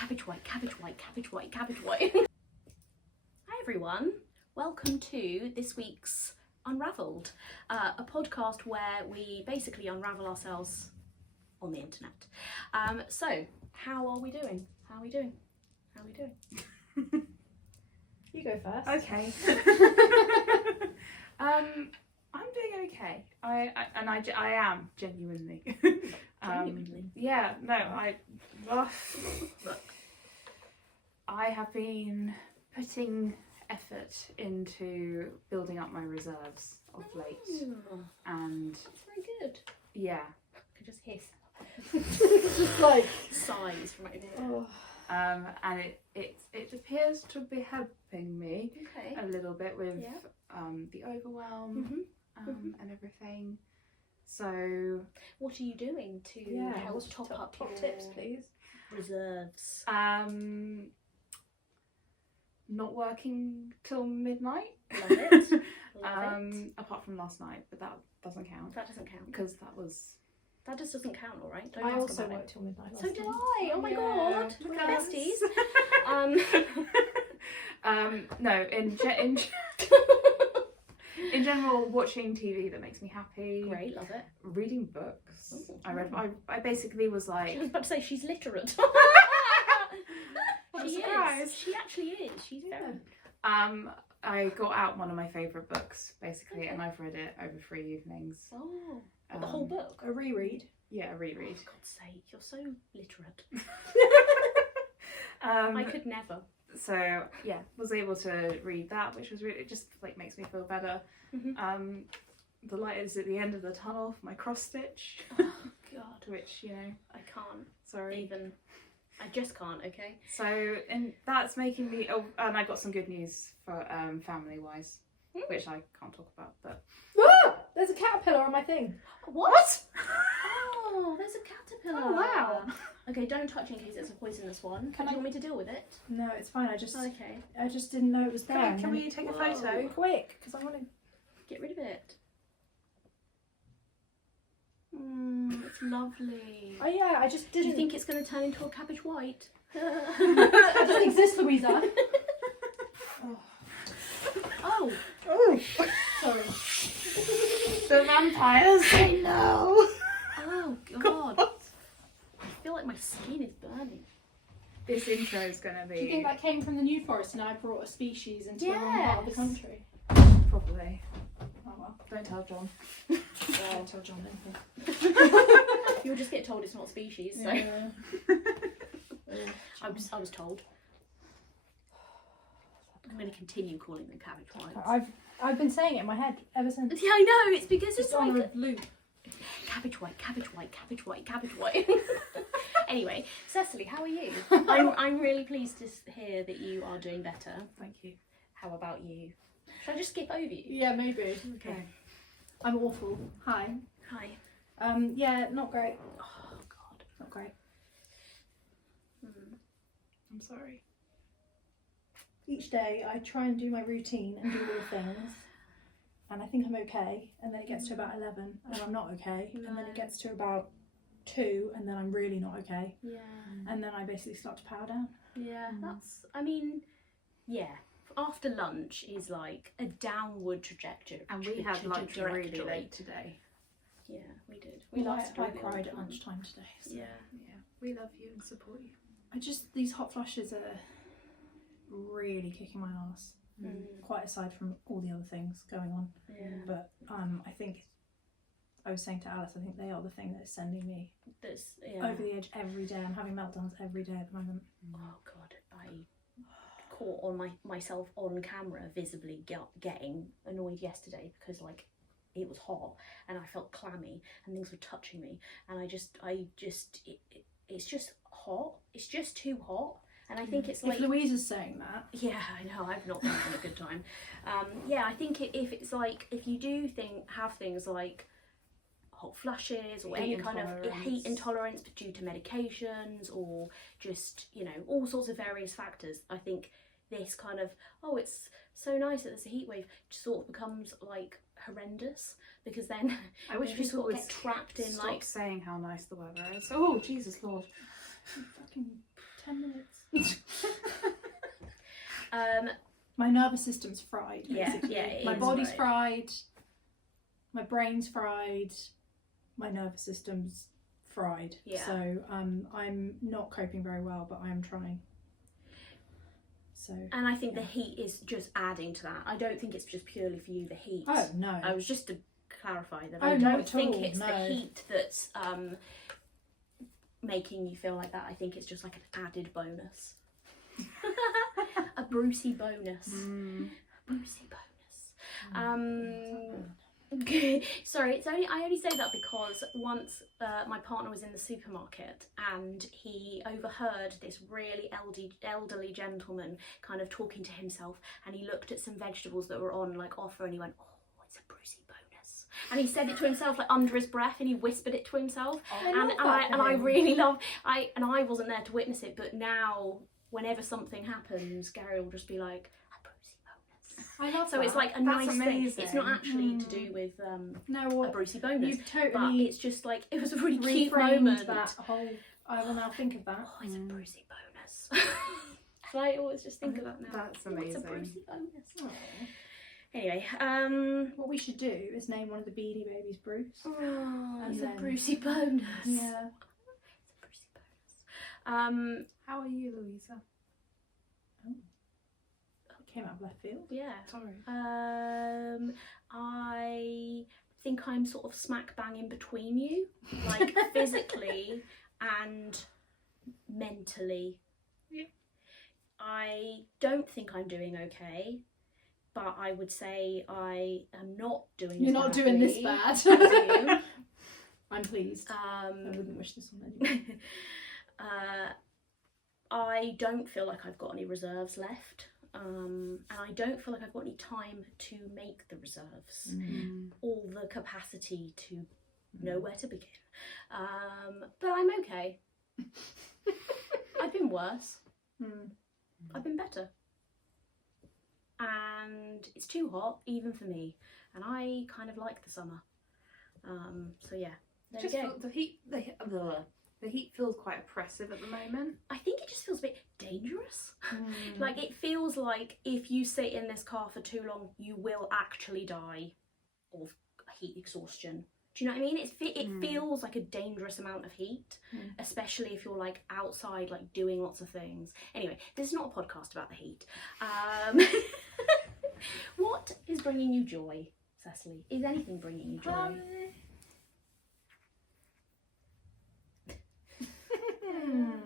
Cabbage white, cabbage white, cabbage white, cabbage white. Hi everyone, welcome to this week's Unravelled, a podcast where we basically unravel ourselves on the internet. So, how are we doing? How are we doing? How are we doing? You go first. Okay. I'm doing okay. I am genuinely. Genuinely? Yeah. No. I have been putting effort into building up my reserves of late, and That's very good. yeah. I can just hiss. Like Sighs from right here. oh. And it appears to be helping me Okay. a little bit with Yeah. the overwhelm Mhm. and everything. So What are you doing to help what's top top up your tips, please? reserves? not working till midnight. Love it. Love it. Apart from last night, but that doesn't count That doesn't count. because that was That just doesn't count, all right? Don't I ask also about worked till midnight. So last did night. I. Oh my Yeah, god, look we're at us. besties. no, in general, watching TV that makes me happy. Great, love it. Reading books. Oh. I basically was I like, was about to say she's literate. What a She surprise. is. She actually is. She's very. I got out one of my favourite books basically, Okay. and I've read it over 3 evenings. Oh, the whole book. A reread. Yeah, a reread. For God's sake, you're so literate. Um, I could never. So yeah, was able to read that, which was really, it just like makes me feel better. Mhm. The light is at the end of the tunnel for my cross stitch, Oh God, which I can't sorry. even. I just can't. Okay. So and that's making me. Oh, and I got some good news for family wise, which I can't talk about, but. Ah! There's a caterpillar on my thing. What? Oh, there's a caterpillar. Oh, wow. Okay, don't touch in case it's a poisonous one. Can Do I- you want me to deal with it? No, it's fine. I just Okay. didn't know it was there. Can and we then- take a Whoa. photo? quick? Because I want to. Get rid of it. It's lovely. Oh yeah, I just Do you didn't. think it's going to turn into a cabbage white? I don't exist, Louisa. Oh, Oh, Sorry. the vampires! I know. oh God. I feel like my skin is burning. This intro is gonna Do you be think that came from the New Forest and I brought a species into the wrong part of the Yes. country? probably. Oh well. Don't tell John. I'll tell John anything. You'll just get told it's not species. So Yeah. I was told. I'm going to continue calling them cabbage whites. I've been saying it in my head ever since. Yeah, I know. It's because Just it's on like a loop. cabbage white, cabbage white, cabbage white, cabbage white. Anyway, Cecily, how are you? I'm really pleased to hear that you are doing better. Thank you. How about you? Should I just skip over you? Yeah, maybe. Okay. I'm awful. Hi. Hi. Yeah, not great. Oh God. Not great. I'm sorry. Each day I try and do my routine and do all the things, and I think I'm okay, and then it gets to about 11 and I'm not okay, and then it gets to about 2 and then I'm really not okay, Yeah. and then I basically start to power down. Yeah. That's. I mean, yeah. After lunch is like a downward trajectory. And we had lunch really trajectory. late today. Yeah, we did. I lasted really long cried at time. lunchtime today. So. Yeah. Yeah, we love you and support you. These hot flushes are really kicking my ass. Quite aside from all the other things going on. Yeah. But I think I was saying to Alice, I think they are the thing that's sending me That's over the edge every day. I'm having meltdowns every day at the moment. Oh God, I caught on myself on camera visibly getting annoyed yesterday because like it was hot and I felt clammy and things were touching me and it's just hot. It's just too hot. And I think it's like... If Louisa's saying that... Yeah, I know, I've not been having a good time. Yeah, I think if it's like, if you do have things like hot flushes or any kind of heat intolerance due to medications or just, you know, all sorts of various factors, I think this kind of, oh, it's so nice that there's a heat wave, just sort of becomes like horrendous because then I wish you we just sort would of get trapped in stop like... saying how nice the weather is. Oh, Jesus Lord. Fucking 10 minutes. My nervous system's fried, Yeah, basically. yeah, it my is body's fried, my brain's fried, my nervous system's fried. Yeah. So I'm not coping very well, but I am trying. So. And I think the heat is just adding to that. I don't think it's just purely for you, the heat. Oh no. I was just to clarify that. Oh, I not don't at think all, it's no. the heat that's making you feel like that. I think it's just like an added bonus. A Brucey bonus. A Brucey bonus. Sorry, I only say that because once my partner was in the supermarket and he overheard this really elderly gentleman kind of talking to himself, and he looked at some vegetables that were on like offer and he went, "Oh, it's a Brucey bonus." And he said it to himself like under his breath, and he whispered it to himself. I really love and I wasn't there to witness it, but now whenever something happens, Gary will just be like, "A Brucey bonus." I love So that. it's like a That's nice amazing. thing. It's not actually to do with no, a Brucey bonus, you've but totally it's just like it was a really cute reframed moment. that whole. I will now think of that. Oh, it's a Brucey bonus. So I always just think of that now. That's Oh, it's a amazing. Brucey bonus. Oh. Anyway, What we should do is name one of the Beanie Babies Bruce. oh, it's And a then- Brucey bonus. Yeah. It's a Brucey bonus. How are you, Louisa? Came out of left field. Yeah. Sorry. I think I'm sort of smack bang in between you, like physically and mentally. Yeah. I don't think I'm doing okay, but I would say I am not doing. You're as not doing this badly bad. as you. I'm pleased. I wouldn't wish this on anyone. I don't feel like I've got any reserves left. And I don't feel like I've got any time to make the reserves or the capacity to know where to begin. But I'm okay. I've been worse. I've been better. And it's too hot, even for me. And I kind of like the summer. So yeah, there Just we go. the heat feels quite oppressive at the moment. I think it just feels a bit dangerous. Like it feels like if you sit in this car for too long, you will actually die of heat exhaustion. Do you know what I mean? It feels like a dangerous amount of heat, especially if you're like outside, like doing lots of things. Anyway, this is not a podcast about the heat. What is bringing you joy, Cecily? Is anything bringing you joy?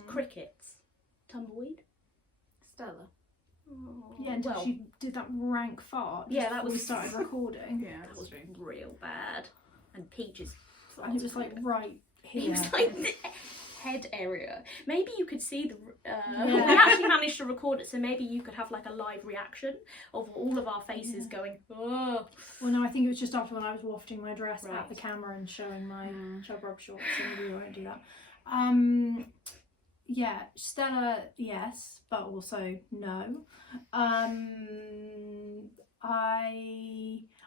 Crickets, tumbleweed, Stella. oh, Yeah, until she did that rank fart. Yeah, just that before we was- started recording. Yeah, that was real bad. And Peaches, And it was like right it here. was like the head area. Maybe you could see the. Yeah. We actually managed to record it, so maybe you could have like a live reaction of all of our faces going. Oh, Well, no, I think it was just after when I was wafting my dress Right. at the camera and showing my chub rub shorts, so maybe we won't do that. Yeah, Stella, yes, but also no.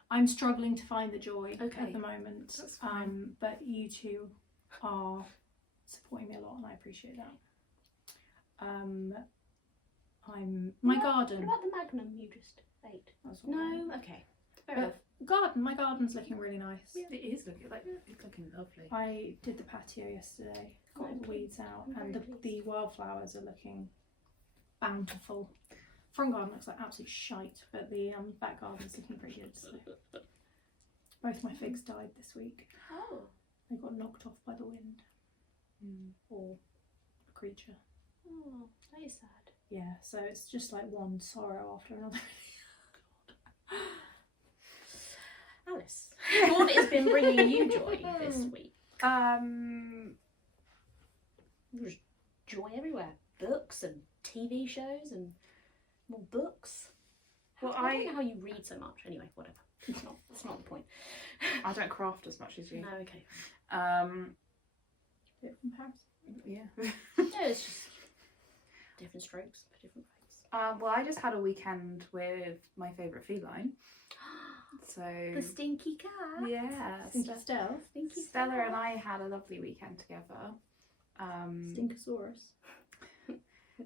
I'm struggling to find the joy Okay. at the moment. That's fine. But you two are supporting me a lot, and I appreciate that. My What garden. about the Magnum you just ate? That's all right. No, okay, fair enough. My garden's looking really nice. It is looking it's looking lovely. I did the patio yesterday, got all the weeds out, I'm and very the wildflowers are looking bountiful. Front garden looks like absolute shite, but the back garden's looking pretty good. So. Both my figs died this week. Oh, They got knocked off by the wind or a creature. oh, that is sad. Yeah, so it's just like one sorrow after another. Alice, what has been bringing you joy this week? There's joy everywhere. Books and TV shows and more books. Well, I don't know how you read so much. Anyway, whatever. That's not the point. I don't craft as much as you. No, okay. Bit of comparison. Yeah. No, it's just different strokes for different folks. Well, I just had a weekend with my favourite feline. So The stinky cat. yeah, Stinky Stella. Stinky Stella cat. and I had a lovely weekend together. Stinkosaurus.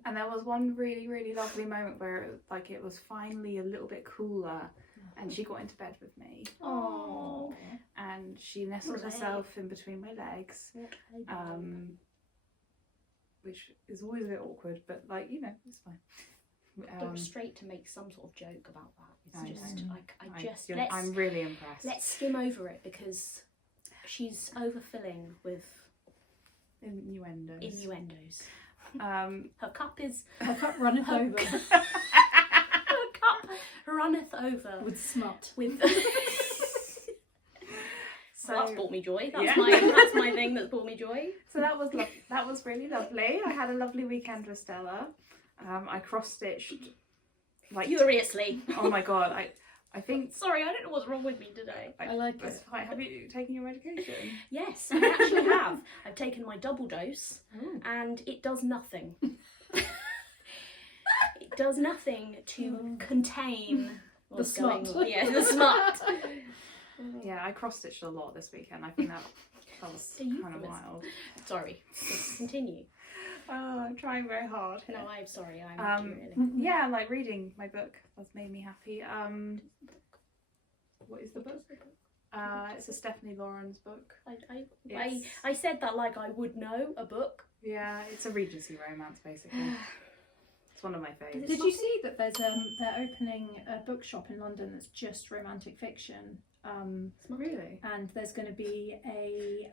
And there was one really, really lovely moment where it was finally a little bit cooler, and she got into bed with me. Oh. And she nestled herself in between my legs, which is always a bit awkward, but it's fine. Go straight to make some sort of joke about that. I'm really impressed. Let's skim over it because she's overfilling with innuendos. Her cup runneth over. Her cup runneth over with smut. So that's brought me joy. That's my thing that's brought me joy. So that was really lovely. I had a lovely weekend with Stella. I cross-stitched furiously. Oh my god, I think... Sorry, I don't know what's wrong with me today. I like it. Have you taken your medication? Yes, I actually have. I've taken my double dose and it does nothing. It does nothing to contain what's going on. Yeah, the smut. Yeah, I cross-stitched a lot this weekend. I think that was kind of wild. Sorry, continue. Oh, I'm trying very hard. No, I'm sorry. I'm really. Yeah, reading my book has made me happy. What is the book? It's a Stephanie Lawrence book. I said that like I would know a book. Yeah, it's a Regency romance basically. It's one of my favourites. Did you see that there's they're opening a bookshop in London that's just romantic fiction? Really? And there's going to be a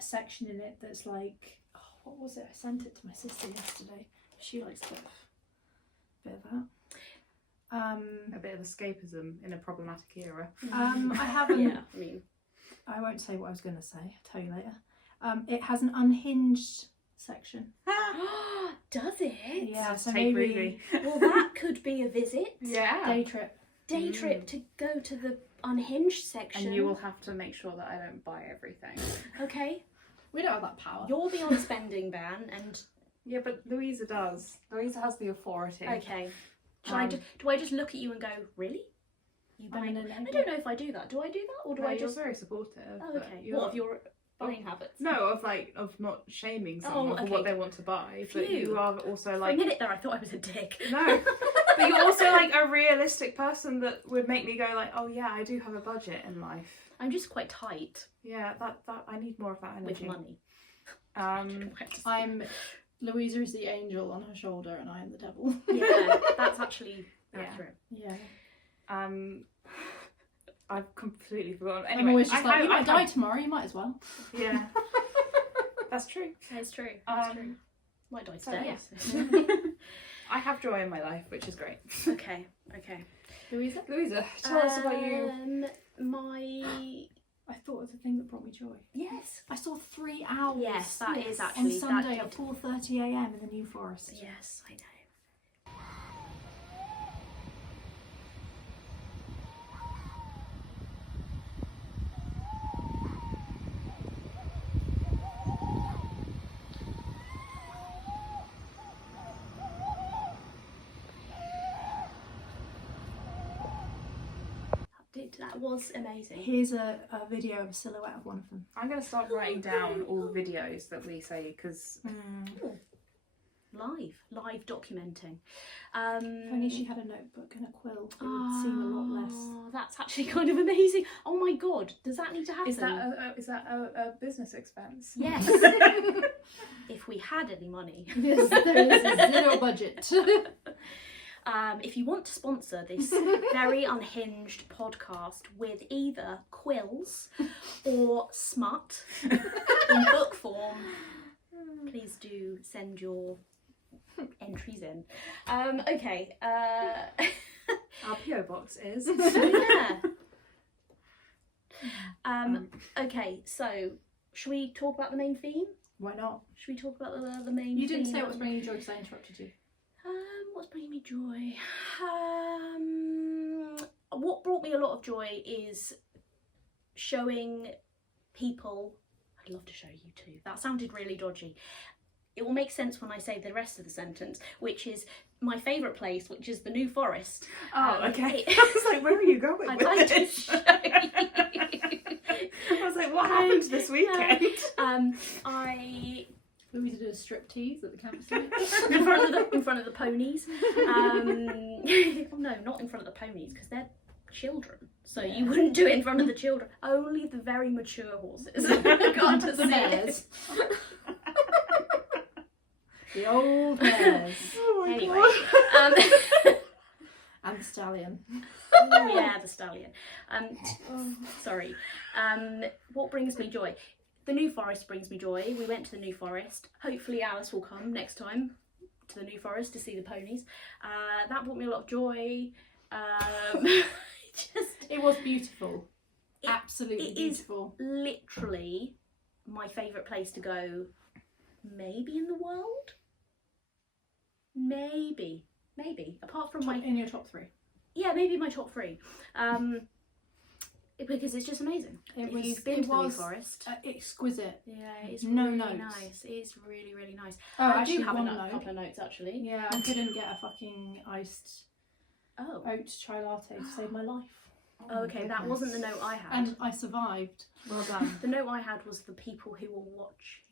section in it that's like, what was it? I sent it to my sister yesterday. She likes a bit of that. A bit of escapism in a problematic era. I haven't. Yeah, I mean, I won't say what I was going to say. I'll tell you later. It has an unhinged section. Does it? Yeah, so Take maybe Ruby. Well, that could be a visit. Yeah. day trip. Day trip to go to the unhinged section. And you will have to make sure that I don't buy everything. Okay. We don't have that power. You're the on spending ban, and yeah, but Louisa does. Louisa has the authority. Okay. Do I just look at you and go, really? You buying? I don't know if I do that. Do I do that, or do I just? You're very supportive. Oh, okay. What of your buying habits? No, of not shaming someone for what they want to buy, but you are also For a minute there, I thought I was a dick. No, but you're also a realistic person that would make me go oh yeah, I do have a budget in life. I'm just quite tight. Yeah, that I need more of that energy. With money. I'm Louisa is the angel on her shoulder, and I am the devil. Yeah, that's actually accurate. Yeah. I've completely forgotten. Anyway, I'm always just you might die tomorrow. You might as well. Yeah, that's true. That's true. That's true. Might die today. Yeah. I have joy in my life, which is great. Okay. Louisa, tell us about you. I thought of the thing that brought me joy. Yes. I saw 3 owls. Yes, that is actually on Sunday at 4:30 a.m. in the New Forest. Yes, I know. That was amazing. Here's a video of a silhouette of one of them. I'm going to start writing down all the videos that we say because live documenting. If only she had a notebook and a quill, it would seem a lot less. That's actually kind of amazing. Oh my god, does that need to happen? Is that a business expense? Yes. If we had any money. Yes, there is a zero budget. If you want to sponsor this very unhinged podcast with either quills or smut in book form, please do send your entries in. Okay. Our PO box is. Yeah. Okay, so should we talk about the main theme? Why not? Should we talk about the main theme? You didn't say what was bringing you joy because I interrupted you. What's bringing me joy? What brought me a lot of joy is showing people. I'd love to show you too. That sounded really dodgy. It will make sense when I say the rest of the sentence, which is my favourite place, which is the New Forest. Oh, okay. I was like, where are you going I'd with like this? to show you. I was like, what happened this weekend? Louisa did a striptease at the campsite. in front of the ponies. Oh no, not in front of the ponies, because they're children. So you wouldn't do it in front of the children. Only the very mature horses got to The see mares. The old mares. Oh my Anyway, And the stallion. yeah, the stallion. Sorry. What brings me joy? The New Forest brings me joy. We went to the New Forest. Hopefully Alice will come next time to the New Forest to see the ponies. That brought me a lot of joy. It was beautiful. It- Absolutely it is beautiful. literally my favourite place to go, maybe in the world? Maybe. Apart from In your top 3. Yeah, maybe my top 3. Because it's just amazing. If you've been to the New Forest. Exquisite. Yeah, it's No really notes. nice. It's really, really nice. Oh, I actually, do have one a note. couple of notes actually. Yeah, I couldn't get a fucking iced Oh. oat chai latte to save my life. Oh, okay, that wasn't the note I had. And I survived. Well done. The note I had was the people who were watching.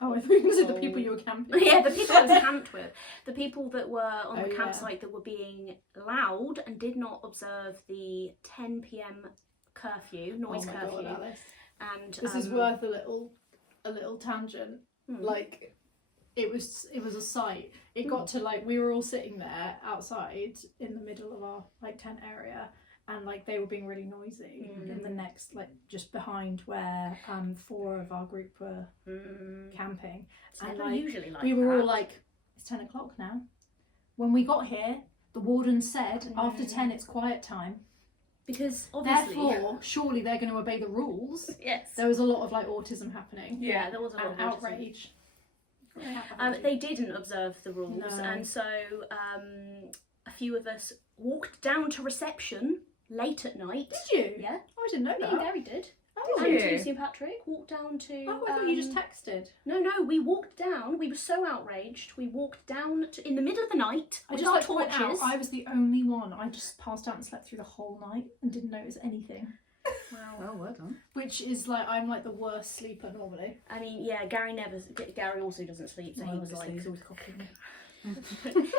Oh, I thought you said the people you were camping. Yeah, the people I was camped with. The people that were on the yeah. campsite that were being loud and did not observe the 10 p.m. curfew, noise Oh my curfew. God, Alice. And This is worth a little tangent. Like, it was a sight. It got to we were all sitting there outside in the middle of our tent area, and they were being really noisy in the next just behind where 4 of our group were camping. It's And never usually like we were that. all it's 10 o'clock now. When we got here, the warden said after 10 it's quiet time. Because obviously, Therefore, surely they're going to obey the rules. yes, There was a lot of autism happening. yeah, there was a lot And of autism. outrage. They didn't observe the rules, No. and so a few of us walked down to reception late at night. Did you? Yeah, Oh, I didn't know me that. and Gary did. Oh, And you? Lucy and Patrick walked down to. Oh, I thought you just texted. No, we walked down. We were so outraged. We walked down in the middle of the night I with just our like to point out, torches. I was the only one. I just passed out and slept through the whole night and didn't notice anything. Wow. Well, well done. Which is I'm the worst sleeper normally. I mean, yeah, Gary also doesn't sleep, so he was he's always copying me.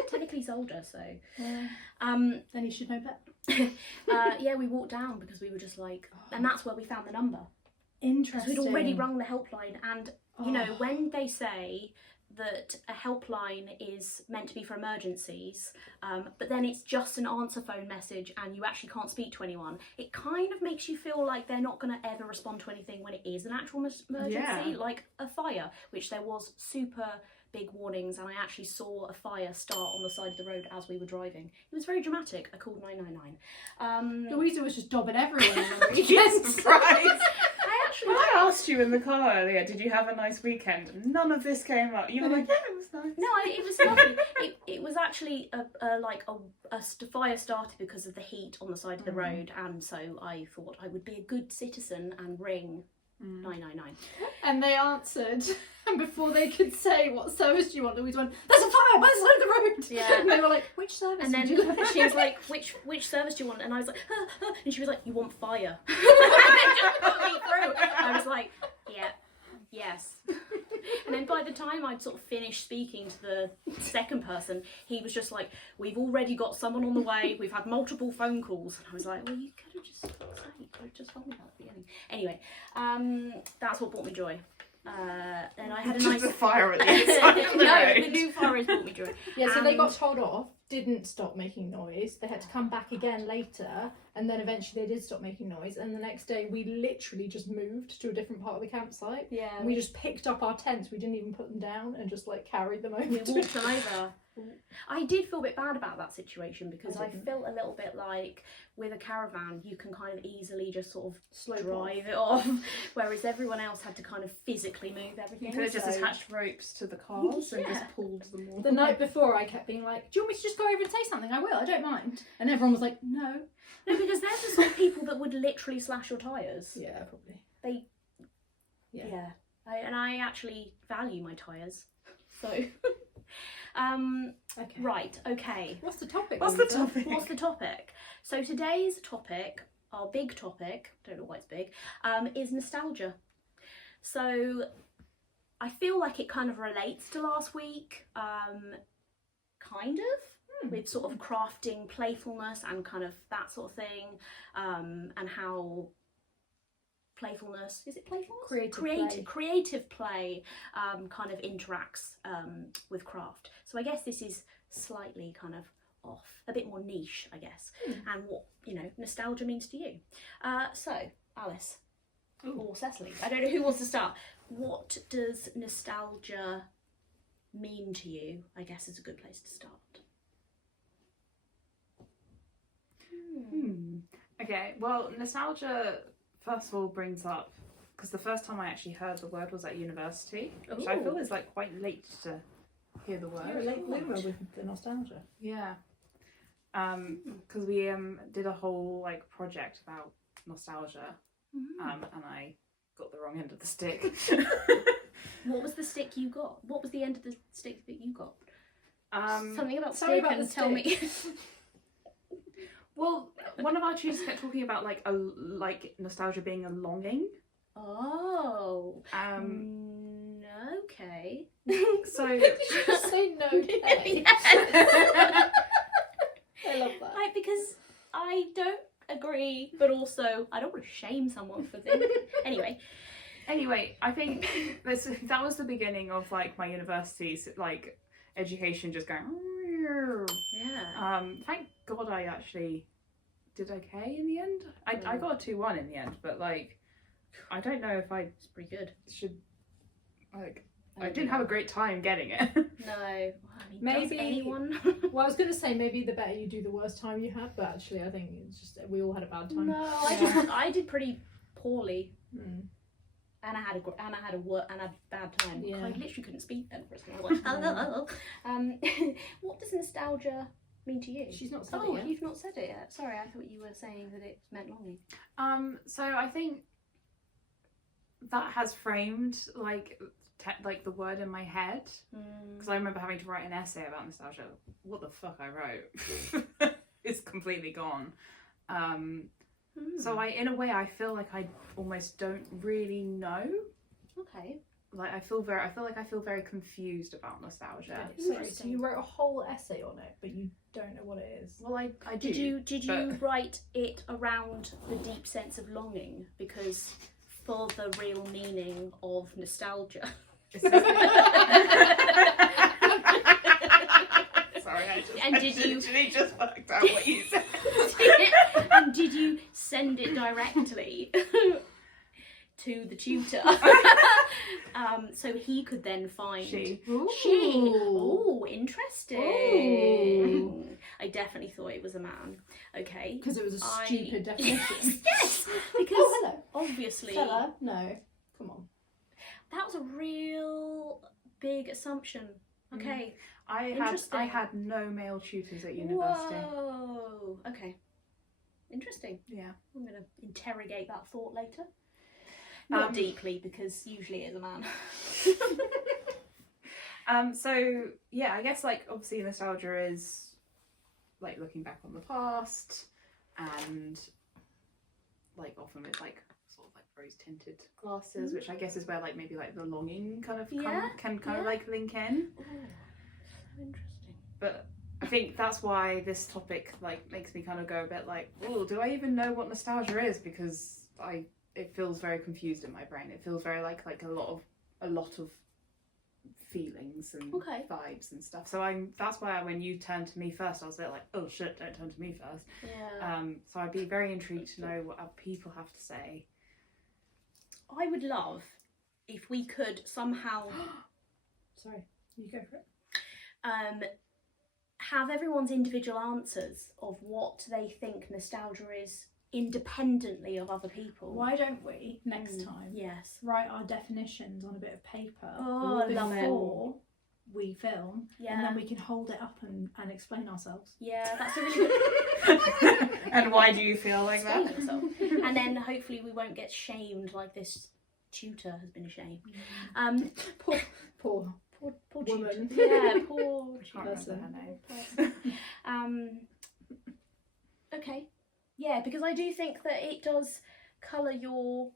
technically he's older, so. Yeah. Then he should know better. Yeah, we walked down because we were just and that's where we found the number. Because Interesting. we'd already rung the helpline, and you know, when they say that a helpline is meant to be for emergencies, but then it's just an answer phone message and you actually can't speak to anyone, it kind of makes you feel like they're not going to ever respond to anything when it is an actual emergency, like a fire, which there was super big warnings, and I actually saw a fire start on the side of the road as we were driving. It was very dramatic. I called 999. Louisa was just dobbing everyone in the weekend. Yes, surprise! Actually, When I asked you in the car earlier, did you have a nice weekend? None of this came up. You were like, yeah, it was nice. no, it was lovely. It was actually a fire started because of the heat on the side of the road, and so I thought I would be a good citizen and ring 999. And they answered, and before they could say what service do you want, Louise went, "There's a fire by the side of the road." Yeah. And they were like, "Which service?" And then would you like?" she was like, which service do you want? And I was like, and she was like, you want fire? And it just put me through. I was like, yeah, yes. And then by the time I'd sort of finished speaking to the second person, he was just like, we've already got someone on the way, we've had multiple phone calls. And I was like, well, you could have just told me that at the beginning. Anyway, that's what brought me joy. And I had a nice Just a fire at the inside of the no, road. the New Forest brought me joy. Yeah, so they And- got told off, didn't stop making noise. They had to come back again later, and then eventually they did stop making noise. And the next day, we literally just moved to a different part of the campsite. Yeah, And we just picked up our tents. We didn't even put them down and just carried them over. we to walked them over. I did feel a bit bad about that situation because I I didn't. felt a little bit like with a caravan you can kind of easily just sort of Slope drive it off, whereas everyone else had to kind of physically move everything. You could have just so- attached ropes to the cars and Yeah. just pulled them all. The night before, I kept being like, "Do you want me to just go over and say something? I will. I don't mind." And everyone was like, "No." No, because they're the sort of people that would literally slash your tyres. Yeah, probably. They, Yeah. yeah. And I actually value my tyres. So, Okay. right, okay. What's the topic? What's the Lisa? topic? What's the topic? So today's topic, our big topic, don't know why it's big, is nostalgia. So I feel like it kind of relates to last week, kind of, with sort of crafting playfulness and kind of that sort of thing, and how playfulness, is it playfulness? Creative play kind of interacts with craft. So I guess this is slightly kind of off, a bit more niche, I guess, and what, you know, nostalgia means to you. So, Alice, or Cecily, I don't know who wants to start. What does nostalgia mean to you? I guess is a good place to start. Okay, well, nostalgia first of all brings up, because the first time I actually heard the word was at university, which I feel is like quite late to hear the word. You're a late bloomer with the nostalgia. Yeah. Because we did a whole like project about nostalgia, and I got the wrong end of the stick. What was the stick you got? What was the end of the stick that you got? Something about Sorry stick about and the tell me. Well, one of our tutors kept talking about like nostalgia being a longing. Oh. Okay. So Did you just say no? Yes. I love that. Like, because I don't agree, but also I don't want to shame someone for this. Anyway, I think that was the beginning of like my university's like education just going. yeah. Thank God I actually did okay in the end. I got a 2-1 in the end, but like I don't know if It's pretty good. should like I didn't have a great time getting it. No. I mean, Maybe does anyone. Well, I was going to say maybe the better you do, the worse time you had, but actually I think it's just we all had a bad time. No, I did pretty poorly. And I had a bad time. Yeah. I literally couldn't speak then for a second. I was like, what does nostalgia mean to you? She's not said Oh, it yet. you've not said it yet. Sorry, I thought you were saying that it meant longing. So I think that has framed like the word in my head, because I remember having to write an essay about nostalgia. What the fuck I wrote is completely gone. So in a way I feel like I almost don't really know. Okay. Like I feel very confused about nostalgia. Sorry, so you wrote a whole essay on it, but you don't know what it is. Well, I do. Did you write it around the deep sense of longing? Because for the real meaning of nostalgia. Sorry, I literally just worked out what you said. And did you send it directly to the tutor? So he could then find She. Oh, interesting. Ooh. I definitely thought it was a man. Okay. Because it was a stupid definition. Yes, because hello. obviously Fella, no. Come on. that was a real big assumption. Okay. I had no male tutors at university. Whoa. Okay. Interesting. Yeah. I'm going to interrogate that thought later. Not deeply, because usually it is a man. So yeah, I guess like obviously nostalgia is like looking back on the past, and like often with like sort of like rose tinted glasses, which I guess is where like maybe like the longing kind of can kind of like link in. Oh, so interesting. But I think that's why this topic like makes me kind of go a bit like, oh, do I even know what nostalgia is? Because it feels very confused in my brain. It feels very like a lot of feelings and vibes and stuff. So that's why when you turned to me first, I was a bit like, oh shit, don't turn to me first. Yeah. So I'd be very intrigued to know what our people have to say. I would love if we could somehow Sorry, you go for it. have everyone's individual answers of what they think nostalgia is independently of other people. Why don't we next time Yes. write our definitions on a bit of paper Oh, I love it. before we film, Yeah. and then we can hold it up and explain ourselves. Yeah, that's a really good. And why do you feel like Explain that? yourself. And then hopefully we won't get shamed like this tutor has been ashamed. Poor Poor woman. tutor. Yeah, poor Can't remember person. her name. Okay. Yeah, because I do think that it does colour your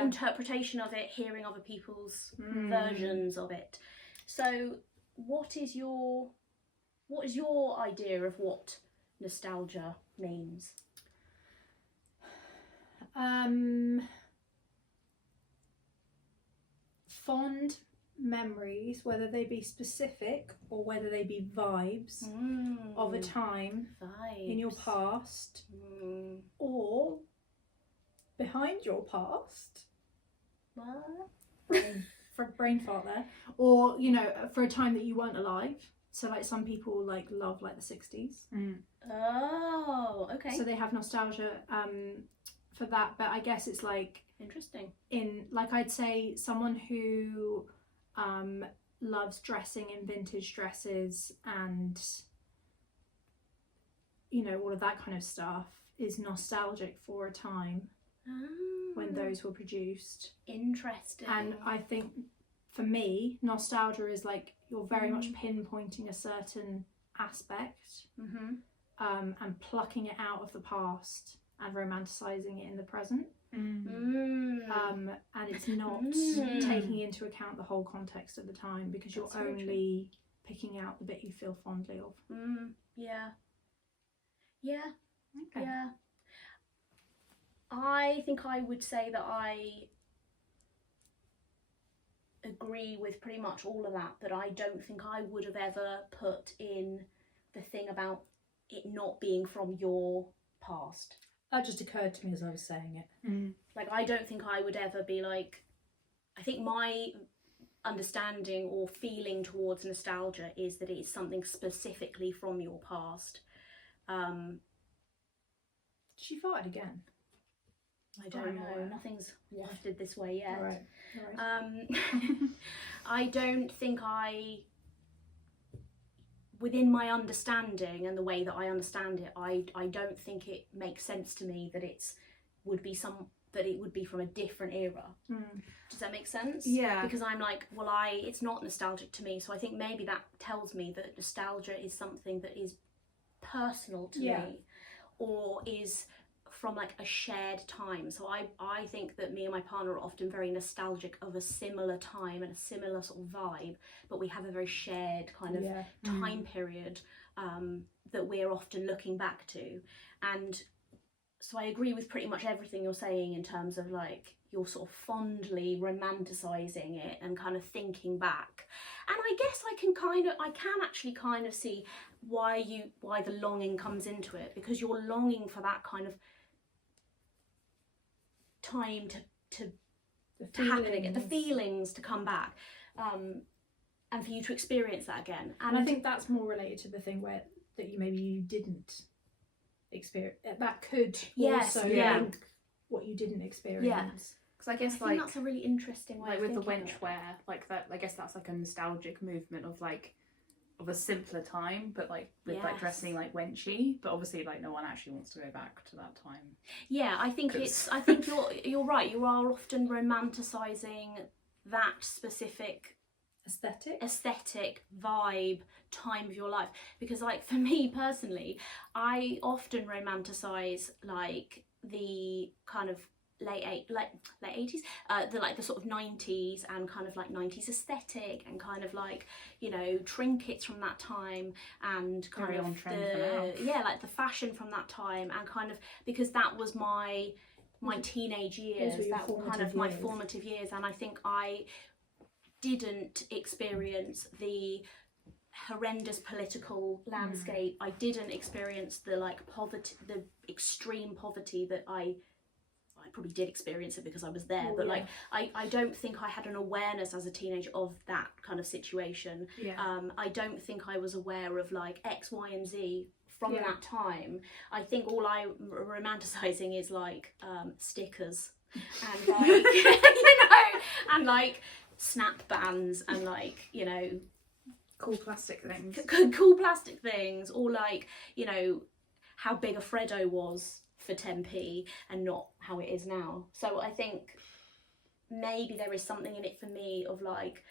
interpretation of it, hearing other people's versions of it. So what is your idea of what nostalgia means? Fond memories, whether they be specific or whether they be vibes of a time in your past or behind your past. Brain fart there. Or, you know, for a time that you weren't alive. So like some people like love like the 60s. Oh, okay. So they have nostalgia for that, but I guess it's like interesting. In like I'd say someone who loves dressing in vintage dresses and, you know, all of that kind of stuff is nostalgic for a time when those were produced. Interesting. And I think for me, nostalgia is like you're very much pinpointing a certain aspect and plucking it out of the past and romanticising it in the present. And it's not taking into account the whole context of the time because you're only picking out the bit you feel fondly of. Yeah. I think I would say that I agree with pretty much all of that I don't think I would have ever put in the thing about it not being from your past. That just occurred to me as I was saying it. Like, I don't think I would ever be like, I think my understanding or feeling towards nostalgia is that it is something specifically from your past. She farted again. I don't know. Nothing's wafted this way yet. All right. I don't think within my understanding and the way that I understand it, I don't think it makes sense to me that it would be from a different era. Does that make sense? Yeah. Because I'm like, well, it's not nostalgic to me. So I think maybe that tells me that nostalgia is something that is personal to me, or is from like a shared time. So I think that me and my partner are often very nostalgic of a similar time and a similar sort of vibe, but we have a very shared kind of time period that we're often looking back to. And so I agree with pretty much everything you're saying in terms of like you're sort of fondly romanticising it and kind of thinking back. And I guess I can actually kind of see why the longing comes into it, because you're longing for that kind of time to happen again, the feelings to come back, and for you to experience that again. And I think that's more related to the thing where that you didn't experience. That could also link what you didn't experience. Because I guess I think that's a really interesting way. Like of with the thinking wench wear, like that. I guess that's like a nostalgic movement of like of a simpler time, but like with like dressing like wenchy. But obviously, like no one actually wants to go back to that time. Yeah, I think I think you're right. You are often romanticising that specific aesthetic vibe time of your life, because like for me personally, I often romanticize like the kind of late 80s, the sort of 90s and kind of like 90s aesthetic and kind of like, you know, trinkets from that time and kind of like the fashion from that time, and kind of because that was my teenage years, that were kind of my formative years. And I think I didn't experience the horrendous political landscape. I didn't experience the like poverty, the extreme poverty that I probably did experience it because I was there, but like I don't think I had an awareness as a teenager of that kind of situation. I don't think I was aware of like X, Y and Z from that time. I think all I'm romanticising is like stickers and like you know, and like snap bands and like, you know, cool plastic things, or like, you know, how big a Freddo was for 10p and not how it is now. So I think maybe there is something in it for me of like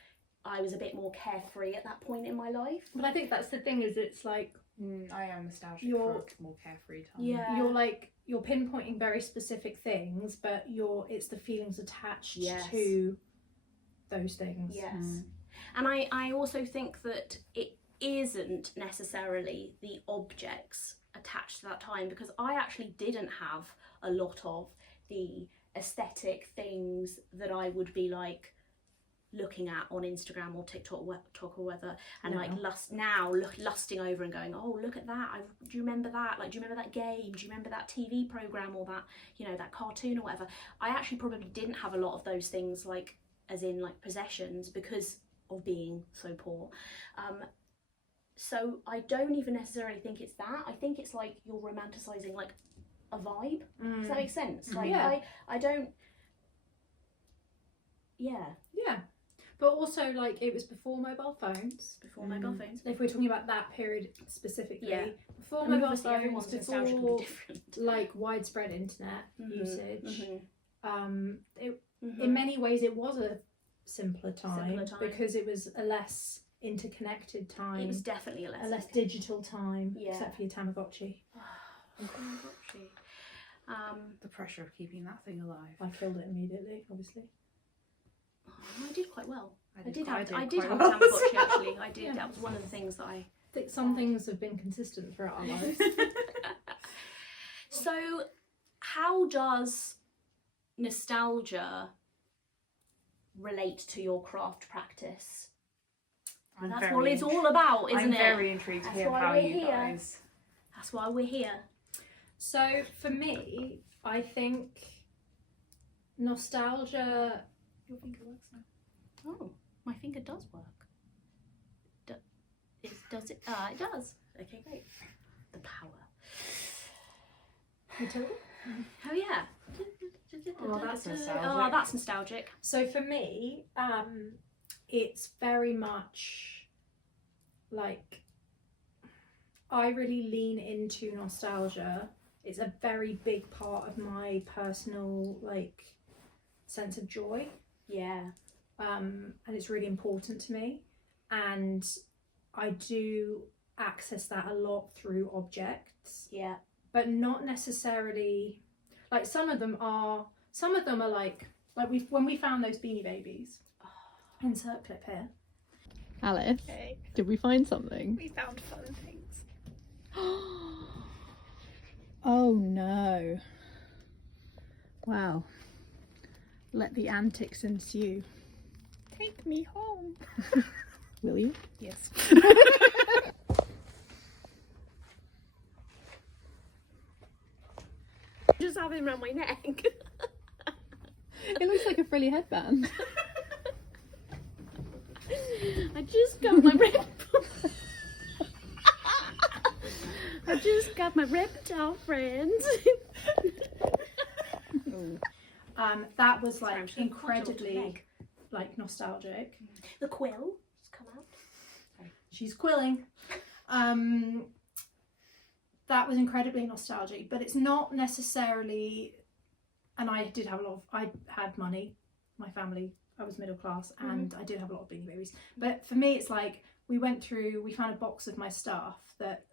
I was a bit more carefree at that point in my life. But I think that's the thing, is it's like I am nostalgic You're- for a more carefree time. Yeah. you're pinpointing very specific things, but it's the feelings attached Yes. to those things. Yes. And I also think that it isn't necessarily the objects attached to that time, because I actually didn't have a lot of the aesthetic things that I would be like looking at on Instagram or TikTok or whatever, and like lusting over and going, oh, look at that, do you remember that, like, do you remember that game, do you remember that TV program, or that, you know, that cartoon or whatever. I actually probably didn't have a lot of those things, like as in like possessions, because of being so poor. So I don't even necessarily think it's that. I think it's like you're romanticizing like a vibe. Does that make sense? Like I don't. Yeah. But also, like, it was before mobile phones. Before mobile phones. If we're talking about that period specifically, before I mean, mobile obviously phones, everyone's nostalgia can before be different. like widespread internet usage, Mm-hmm. in many ways it was a simpler time, because it was a less interconnected time. It was definitely a less digital time, Yeah. except for your Tamagotchi. Tamagotchi. The pressure of keeping that thing alive. I killed it immediately, obviously. I did quite well. I did quite have a well. Tamagotchi actually. I did. Yeah. That was one of the things that I think some things have been consistent throughout our lives. So, how does nostalgia relate to your craft practice? That's what it's all about, isn't it? I'm very intrigued to hear how you guys. That's why we're here. So for me, I think nostalgia. Your finger works now. Oh, my finger does work. Does it? It does. Okay, great. The power. Oh yeah. Oh, that's nostalgic. Oh, that's nostalgic. So for me, it's very much like I really lean into nostalgia. It's a very big part of my personal like sense of joy. Yeah. And it's really important to me, and I do access that a lot through objects. Yeah. But not necessarily, like some of them are like when we found those Beanie Babies. Insert clip here. Alice, Okay. did we find something? We found fun things. Oh no. Wow. Let the antics ensue. Take me home. Will you? Yes. Just have him around my neck. It looks like a frilly headband. I just got my reptile friends. That was like incredibly like nostalgic. The quill has come out. Sorry. She's quilling. That was incredibly nostalgic, but it's not necessarily. And I did have I had money. My family, I was middle class, and I did have a lot of Beanie Babies. But for me, it's like we found a box of my stuff that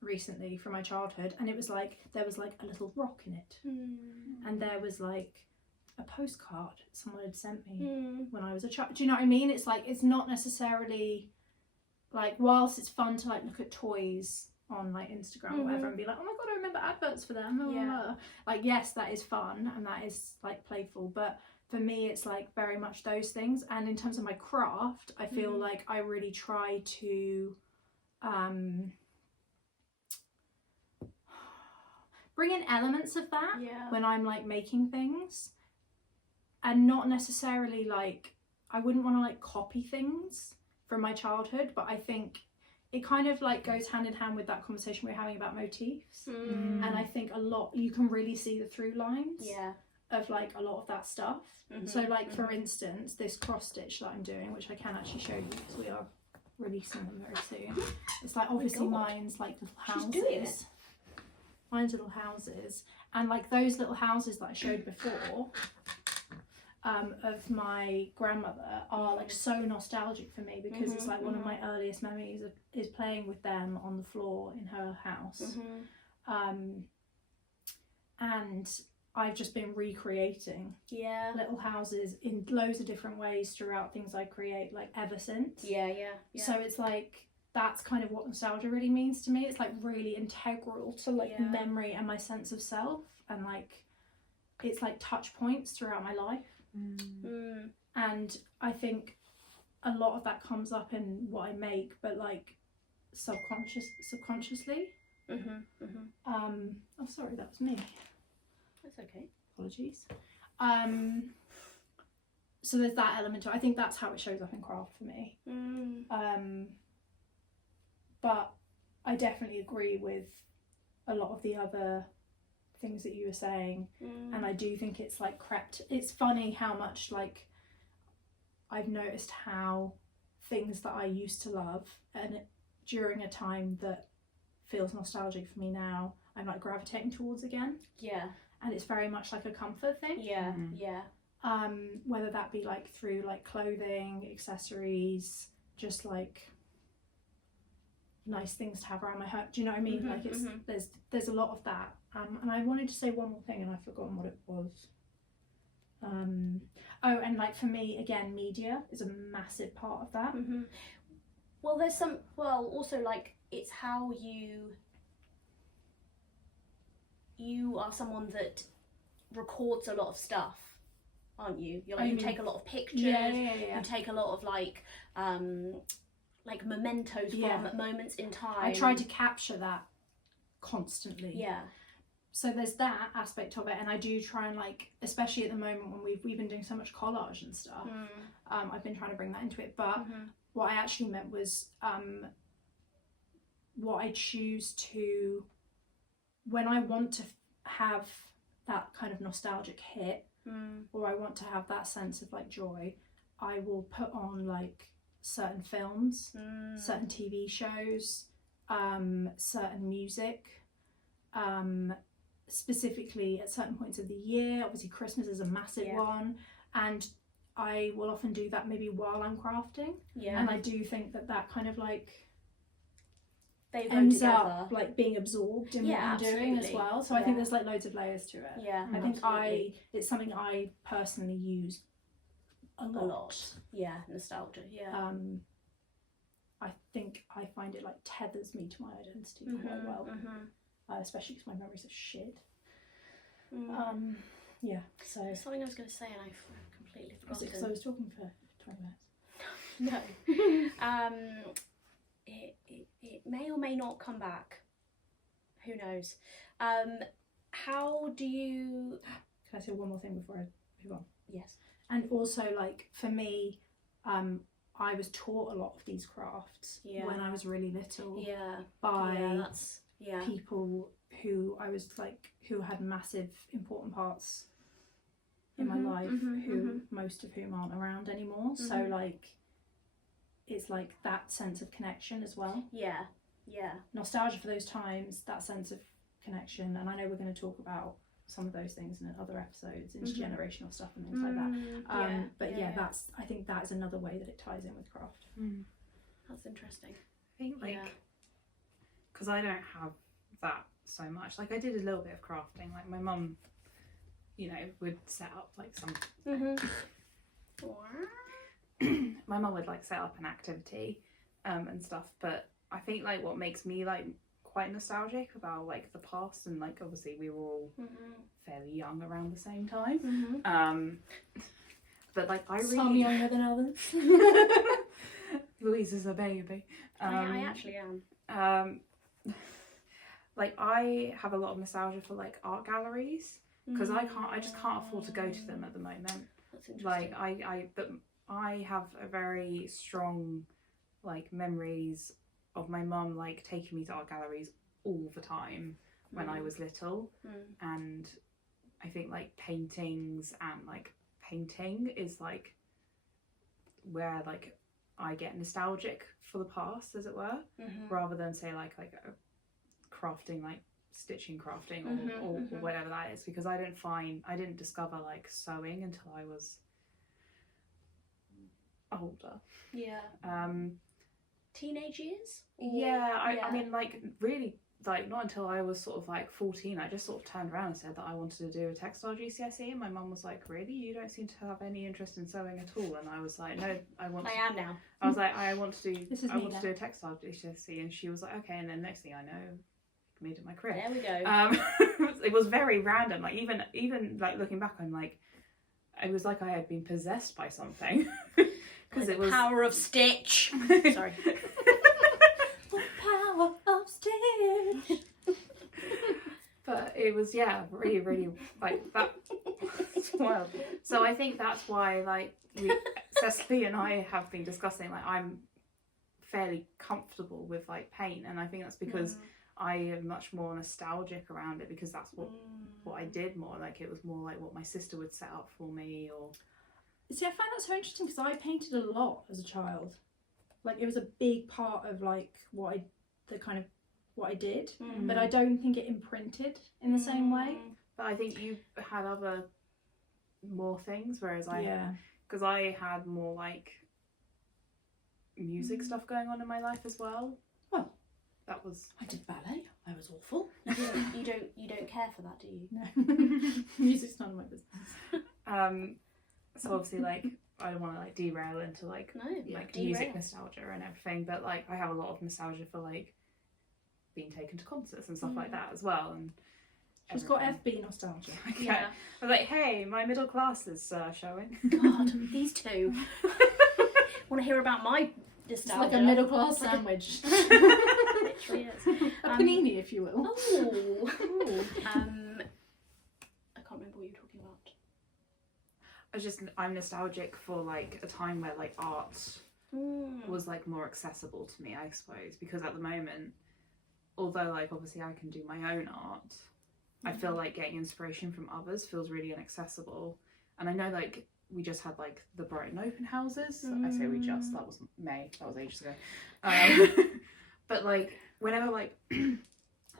recently from my childhood, and it was like there was like a little rock in it, and there was like a postcard someone had sent me when I was a child. Do you know what I mean? It's like it's not necessarily like, whilst it's fun to like look at toys on like Instagram or whatever and be like, oh my god, I remember adverts for them. Yeah. Like, yes, that is fun and that is like playful, but for me it's like very much those things. And in terms of my craft, I feel like I really try to bring in elements of that when I'm like making things, and not necessarily like, I wouldn't want to like copy things from my childhood, but I think it kind of like goes hand in hand with that conversation we're having about motifs. And I think a lot, you can really see the through lines of like a lot of that stuff. So like for instance, this cross stitch that I'm doing, which I can actually show you because we are releasing them very soon. It's like obviously mine's like little houses. Mine's little houses, and like those little houses that I showed before, of my grandmother are like so nostalgic for me, because it's like one of my earliest memories is playing with them on the floor in her house. And I've just been recreating little houses in loads of different ways throughout things I create, like ever since. So it's like, that's kind of what nostalgia really means to me. It's like really integral to like memory and my sense of self, and like it's like touch points throughout my life. And I think a lot of that comes up in what I make, but like subconsciously. Oh, sorry, that was me. That's okay. Apologies. So there's that element to it. I think that's how it shows up in craft for me. But I definitely agree with a lot of the other things that you were saying, and I do think it's like crept. It's funny how much like I've noticed how things that I used to love, and during a time that feels nostalgic for me now, I'm like gravitating towards again. And it's very much like a comfort thing. Whether that be like through like clothing, accessories, just like nice things to have around my home. Do you know what I mean? Like it's there's a lot of that. And I wanted to say one more thing and I've forgotten what it was. Oh, and like for me again, media is a massive part of that. Well, there's some. Well, also like it's how you are someone that records a lot of stuff, aren't you? You're like, you take a lot of pictures. You take a lot of like mementos from moments in time. I try to capture that constantly. So there's that aspect of it, and I do try and like, especially at the moment when we've been doing so much collage and stuff, I've been trying to bring that into it. But what I actually meant was what I choose to, when I want to have that kind of nostalgic hit, or I want to have that sense of like joy, I will put on like certain films, certain TV shows, certain music, specifically at certain points of the year. Obviously Christmas is a massive one, and I will often do that maybe while I'm crafting, and I do think that kind of like they ends up like being absorbed in what I'm doing as well. So I think there's like loads of layers to it. I think it's something I personally use a lot. Nostalgia. I think I find it like tethers me to my identity quite well, especially because my memories are shit. So something I was going to say and I've completely forgotten. Was it because I was talking for 20 minutes? No. It may or may not come back. Who knows? How do you... Can I say one more thing before I move on? Yes. And also, like, for me, I was taught a lot of these crafts when I was really little by people who I was like, who had massive important parts in my life, who most of whom aren't around anymore. So like, it's like that sense of connection as well. Nostalgia for those times, that sense of connection, and I know we're going to talk about some of those things in other episodes, intergenerational stuff and things like that. But that's, I think that is another way that it ties in with craft. That's interesting. I think like, because I don't have that so much. Like I did a little bit of crafting. Like my mum, you know, would set up like some. My mum would like set up an activity and stuff, but I think like what makes me like quite nostalgic about like the past, and like obviously we were all fairly young around the same time, but like I really... Some younger than others. Louisa's a baby. I actually am. Like I have a lot of nostalgia for like art galleries, because I just can't afford to go to them at the moment. That's interesting. Like I have a very strong like memories of my mum like taking me to art galleries all the time when I was little, and I think like paintings and like painting is like where like I get nostalgic for the past, as it were, rather than say like a crafting, like stitching crafting or whatever that is, because I didn't discover like sewing until I was older. Yeah. Teenage years? I mean, like, really, like, not until I was sort of like 14, I just sort of turned around and said that I wanted to do a textile GCSE, and my mum was like, really? You don't seem to have any interest in sewing at all. And I was like, no, I am now. I was like, I want to do to do a textile GCSE, and she was like, okay. And then next thing I know, I made it my career. There we go. It was very random. Like, even like looking back, I'm like, it was like I had been possessed by something. Because Like it was power of Stitch. Sorry. The power of Stitch. But it was, yeah, really, really, like, that. It's wild. So I think that's why, like, Cecily and I have been discussing, like, I'm fairly comfortable with, like, paint, and I think that's because I am much more nostalgic around it, because that's what I did more. Like, it was more like what my sister would set up for me, or... See, I find that so interesting because I painted a lot as a child. Like, it was a big part of, like, what I did, but I don't think it imprinted in the same way. But I think you had more things, whereas because I had more, like, music stuff going on in my life as well. Well, that was... I did ballet. I was awful. You don't care for that, do you? No. Music's none of my business. So obviously, like, I don't want to, like, derail into, like, music nostalgia and everything, but, like, I have a lot of nostalgia for, like, being taken to concerts and stuff like that as well. And she's got FB nostalgia. Okay. Yeah. I was like, hey, my middle class is showing. God, these two. Want to hear about my nostalgia? It's like a middle class sandwich. Literally is. A panini, if you will. Oh. I can't remember what you were talking about. I'm nostalgic for, like, a time where, like, art was, like, more accessible to me, I suppose, because at the moment, although, like, obviously I can do my own art, I feel like getting inspiration from others feels really inaccessible. And I know, like, we just had, like, the Brighton open houses. I say we just, that was May, that was ages ago. But, like, whenever, like,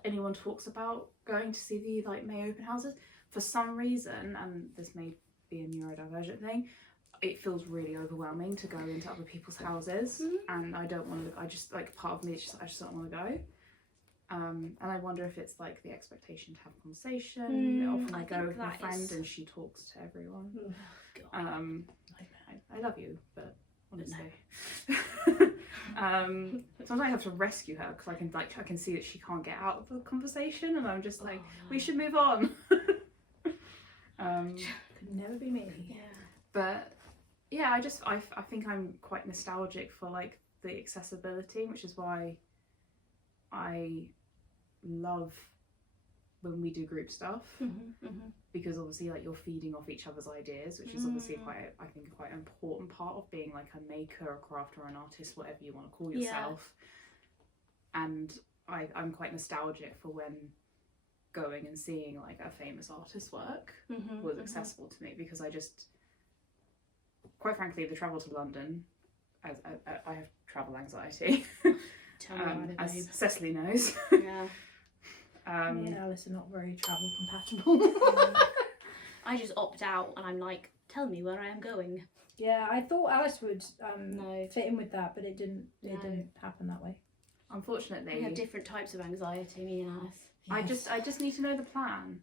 anyone talks about going to see the, like, May open houses, for some reason, and this may be a neurodivergent thing, it feels really overwhelming to go into other people's houses, and I don't want to. I just, like, part of me is just, I just don't want to go. And I wonder if it's, like, the expectation to have a conversation. Often I go with my friend and she talks to everyone. I love you, but honestly, sometimes I have to rescue her because I can see that she can't get out of the conversation, and I'm just like, we should move on. Could never be me. Yeah. But yeah, I think I'm quite nostalgic for, like, the accessibility, which is why I love when we do group stuff, because obviously, like, you're feeding off each other's ideas, which is obviously quite an important part of being, like, a maker, a crafter, an artist, whatever you want to call yourself. And I'm quite nostalgic for when going and seeing, like, a famous artist's work was accessible to me, because I just, quite frankly, the travel to London, I have travel anxiety, as Cecily knows. Yeah. Me and Alice are not very travel compatible. I just opt out and I'm like, tell me where I am going. Yeah, I thought Alice would fit in with that, but it didn't happen that way. Unfortunately, we have different types of anxiety, me and Alice. Yes. I just need to know the plan,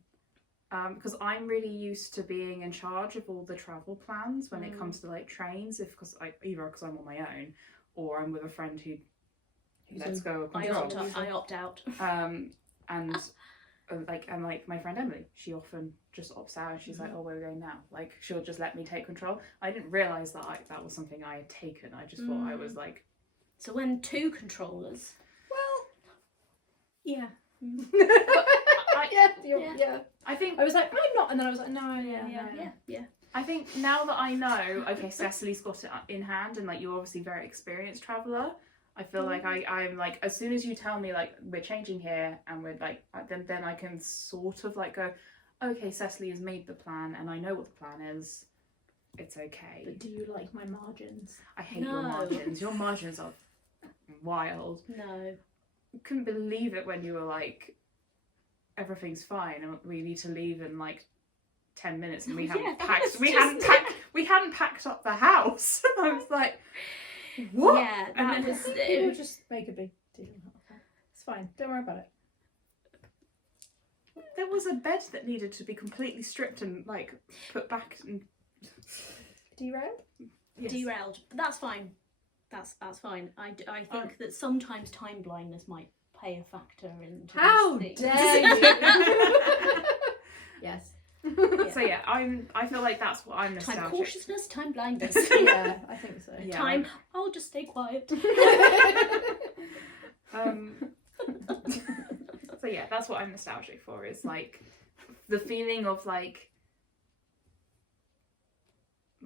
because I'm really used to being in charge of all the travel plans when it comes to, like, trains, either because I'm on my own or I'm with a friend who lets go of control. I opt out. And my friend Emily, she often just opts out, and she's like, oh, where are we going now? Like, she'll just let me take control. I didn't realise that that was something I had taken. I just thought I was like... So when two controllers... Well, yeah. Yeah. I think... I was like, I'm not, and then I was like, no, yeah. I think now that I know, okay, Cecily's got it in hand, and, like, you're obviously a very experienced traveller, I feel like I'm like, as soon as you tell me, like, we're changing here and we're, like, then I can sort of, like, go, okay, Cecily has made the plan and I know what the plan is. It's okay. But do you like my margins? I hate your margins. Your margins are wild. No. Couldn't believe it when you were like, everything's fine and we need to leave in, like, 10 minutes and we haven't packed. We we hadn't packed up the house. I was like, what? Yeah, And that then- was. People just make a big deal out of it. It's fine. Don't worry about it. There was a bed that needed to be completely stripped and like put back. And Derailed? yes. Derailed, but that's fine. That's fine. I think that sometimes time blindness might play a factor into How these things. dare you? Yes. So yeah, I feel like that's what I'm nostalgic. Time cautiousness, time blindness. Yeah, I think so. Yeah, Time. I'll just stay quiet. So yeah, that's what I'm nostalgic for. Is like the feeling of like,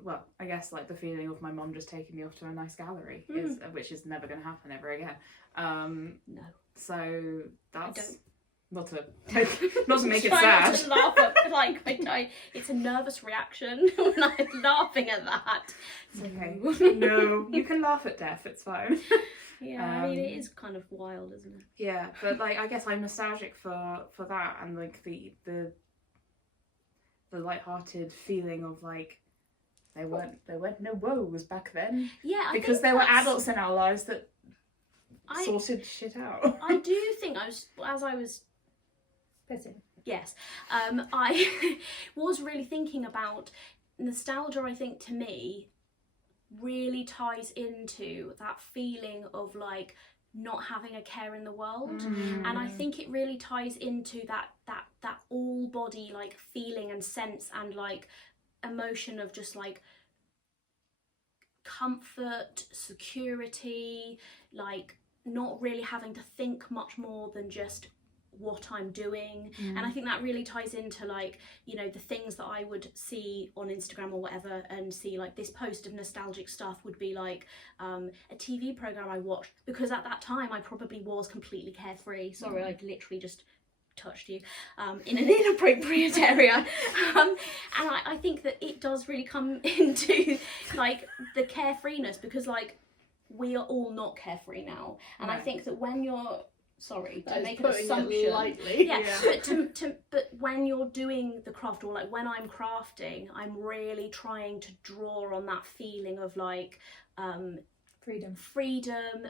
well, I guess like the feeling of my mom just taking me off to a nice gallery is, which is never going to happen ever again. No. So that's don't. not to make it Try not sad. to laugh at, like, it's a nervous reaction when I'm laughing at that. It's okay. No, you can laugh at death. It's fine. Yeah, I mean, it is kind of wild, isn't it? Yeah, but like I guess I'm nostalgic for that and like the light-hearted feeling of like there weren't no woes back then Yeah, I because think there were that's- adults in our lives that sorted shit out. I do think I was Pity. yes, I was really thinking about nostalgia. I think to me really ties into that feeling of like not having a care in the world, and I think it really ties into that all body like feeling and sense and like emotion of just like comfort, security, like not really having to think much more than just what I'm doing. And I think that really ties into like, you know, the things that I would see on Instagram or whatever and see like this post of nostalgic stuff would be like a TV program I watched, because at that time I probably was completely carefree. Sorry, I literally just touched you in an inappropriate area, and I think that it does really come into like the carefreeness, because like we are all not carefree now, and I think that when you're sorry to make an assumption lightly. yeah. But when you're doing the craft, or like when I'm crafting, I'm really trying to draw on that feeling of like freedom,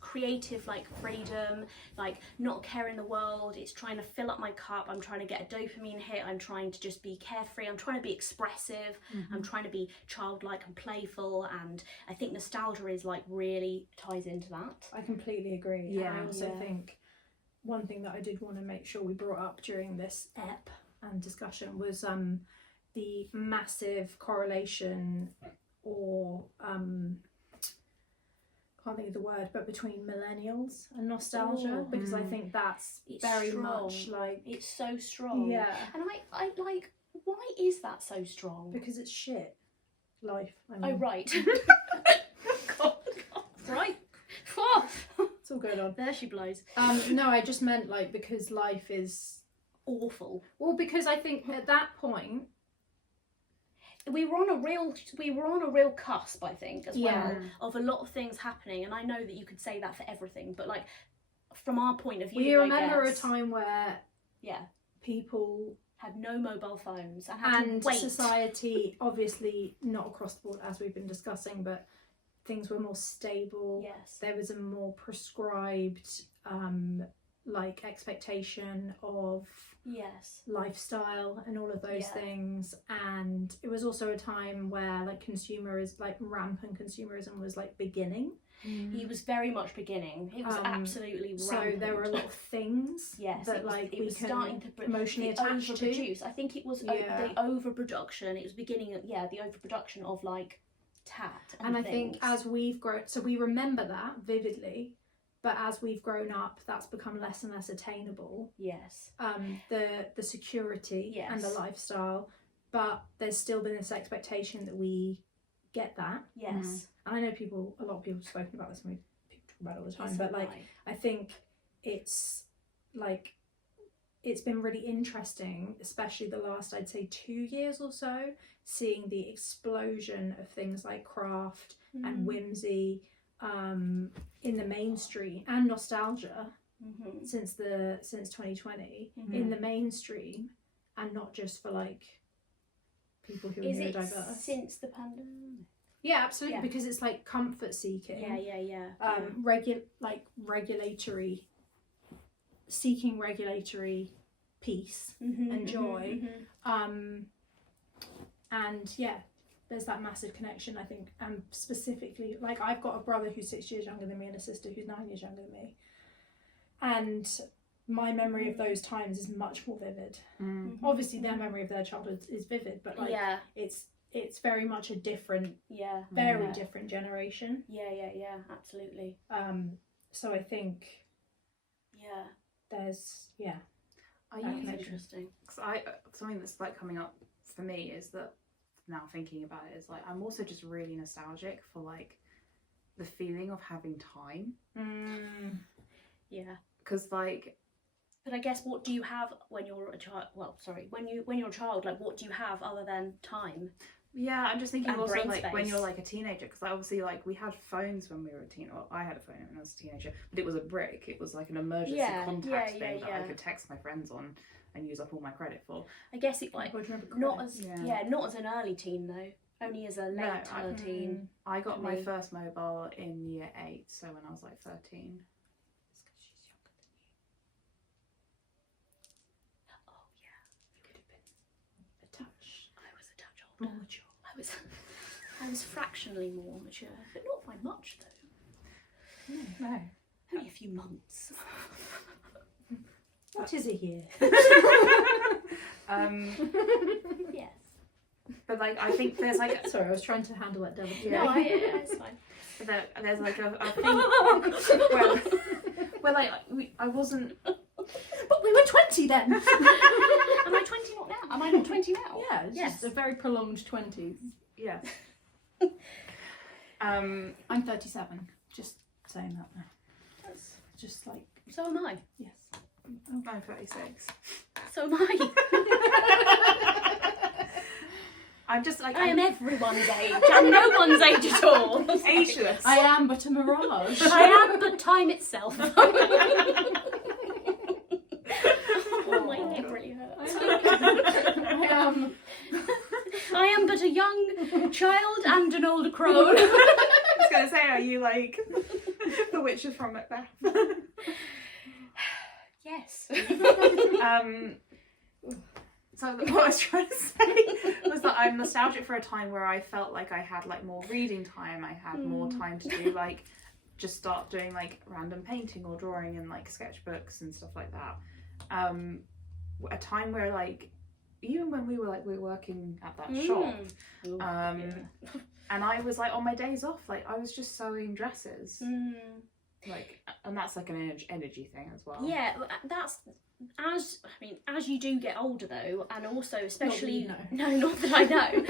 creative like freedom, like not caring the world. It's trying to fill up my cup. I'm trying to get a dopamine hit. I'm trying to just be carefree. I'm trying to be expressive. I'm trying to be childlike and playful, and I think nostalgia is like really ties into that. I completely agree. Yeah. And I also think one thing that I did want to make sure we brought up during this ep and discussion was the massive correlation, or can't think of the word, but between millennials and nostalgia, because I think that's It's very strong. much like, It's so strong. yeah, And I like, why is that so strong? because it's shit life. I Oh mean, right. God, right. Oh, it's all going on. there she blows. No, I just meant like because life is Awful. well, because I think at that point, We were on a real cusp, I think, as Yeah. well, of a lot of things happening, and I know that you could say that for everything, but like from our point of view, we remember I a guess, time where yeah, people had no mobile phones and had and to wait. society, obviously not across the board as we've been discussing, but things were more stable. Yes. There was a more prescribed like expectation of Yes. lifestyle and all of those Yeah. things, and it was also a time where like rampant consumerism was like beginning, He was very much beginning. It was absolutely so rampant. there were a lot of things Yes, that it was, like it we was can starting to emotionally attach to. overproduce. I think it was Yeah. the overproduction. It was beginning, the overproduction of like tat And I think things. as we've grown, so we remember that vividly, but as we've grown up, that's become less and less attainable. yes, The security and the Yes. lifestyle, but there's still been this expectation that we get that. yes, And I know a lot of people have spoken about this, and people talk about it all the time, It's but a like lie. I think it's like it's been really interesting, especially the last, I'd say, 2 years or so, seeing the explosion of things like craft and whimsy in the mainstream, and nostalgia since 2020 in the mainstream, and not just for like people who are Is it neurodiverse. since the pandemic? Yeah, absolutely, Yeah. because it's like comfort seeking. Yeah. Regulatory, seeking regulatory peace and joy. And yeah, there's that massive connection, I think, and specifically, like, I've got a brother who's 6 years younger than me and a sister who's 9 years younger than me, and my memory of those times is much more vivid. Obviously their memory of their childhood is vivid, but like it's very much a different different generation. Yeah, absolutely. So I think there's Interesting. Cause something that's like coming up for me is that, now thinking about it, is like I'm also just really nostalgic for like the feeling of having time. Yeah. Because like, but I guess, what do you have when you're a child? Well, sorry, when you're a child, like, what do you have other than time? yeah, I'm just thinking And also brain like when space. you're like a teenager, because obviously like we had phones when we were a teen. Well, I had a phone when I was a teenager, but it was a brick. It was like an emergency contact thing that I could text my friends on and use up all my credit for. I guess it like not as not as an early teen though, only as a late teen. I got my first mobile in year 8, so when I was like 13. More mature. I was fractionally more mature, but not by much though. No. Only a few months. What is a year? Yes. But like, I think there's like Sorry, I was trying to handle that delicately. No, it's fine. there's like a thing where like I wasn't. But we were 20 then. Am I 20 not now? Am I not 20 now? Yeah, it's just a very prolonged 20s. Yeah. I'm 37. Just saying that now. That's, just like, so am I. yes. I'm 36. So am I. I'm just like, I am everyone's age. I'm no one's age at all. ageless. I am but a mirage. I am but time itself. Oh, my neck really hurts. I am but a young child and an old crone. I was going to say, are you like the witches from Macbeth? Yes. So what I was trying to say was that I'm nostalgic for a time where I felt like I had like more reading time. I had more time to do like, just start doing like random painting or drawing and like sketchbooks and stuff like that. A time where like, even when we were working at that shop, and I was like on my days off, like I was just sewing dresses, like, and that's like an energy thing as well. Yeah, that's as you do get older though, and also especially not that I know,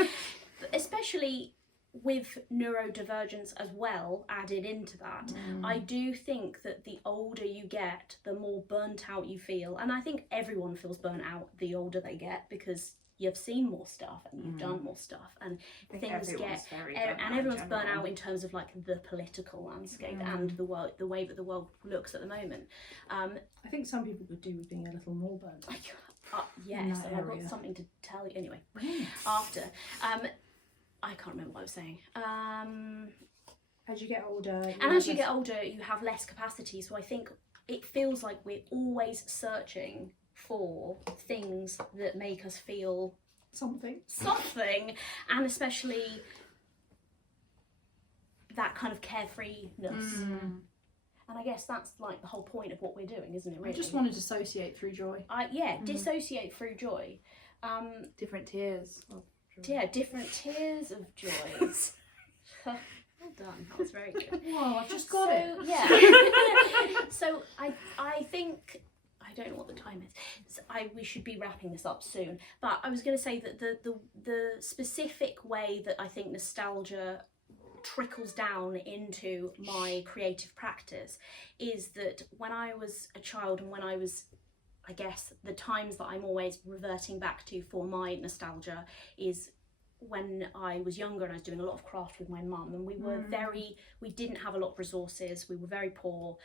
but especially with neurodivergence as well added into that, I do think that the older you get, the more burnt out you feel, and I think everyone feels burnt out the older they get, because you've seen more stuff and you've done more stuff, and things get and everyone's burnt out in terms of like the political landscape and the world, the way that the world looks at the moment. I think some people could do with being a little more burnt. Yes, and I've got something to tell you anyway. After I can't remember what I was saying. As you get older, you have less capacity. So I think it feels like we're always searching for things that make us feel something, and especially that kind of carefreeness. And I guess that's like the whole point of what we're doing, isn't it? Really, I just want to dissociate through joy. Dissociate through joy. Different tiers of joy. Yeah, different tiers of joys. Well done. That was very good. Whoa, I've just got it. Yeah. So I think, I don't know what the time is. So we should be wrapping this up soon. But I was going to say that the specific way that I think nostalgia trickles down into my creative practice is that when I was a child, and when I was, I guess, the times that I'm always reverting back to for my nostalgia is when I was younger and I was doing a lot of craft with my mum, and we were we didn't have a lot of resources, we were very poor,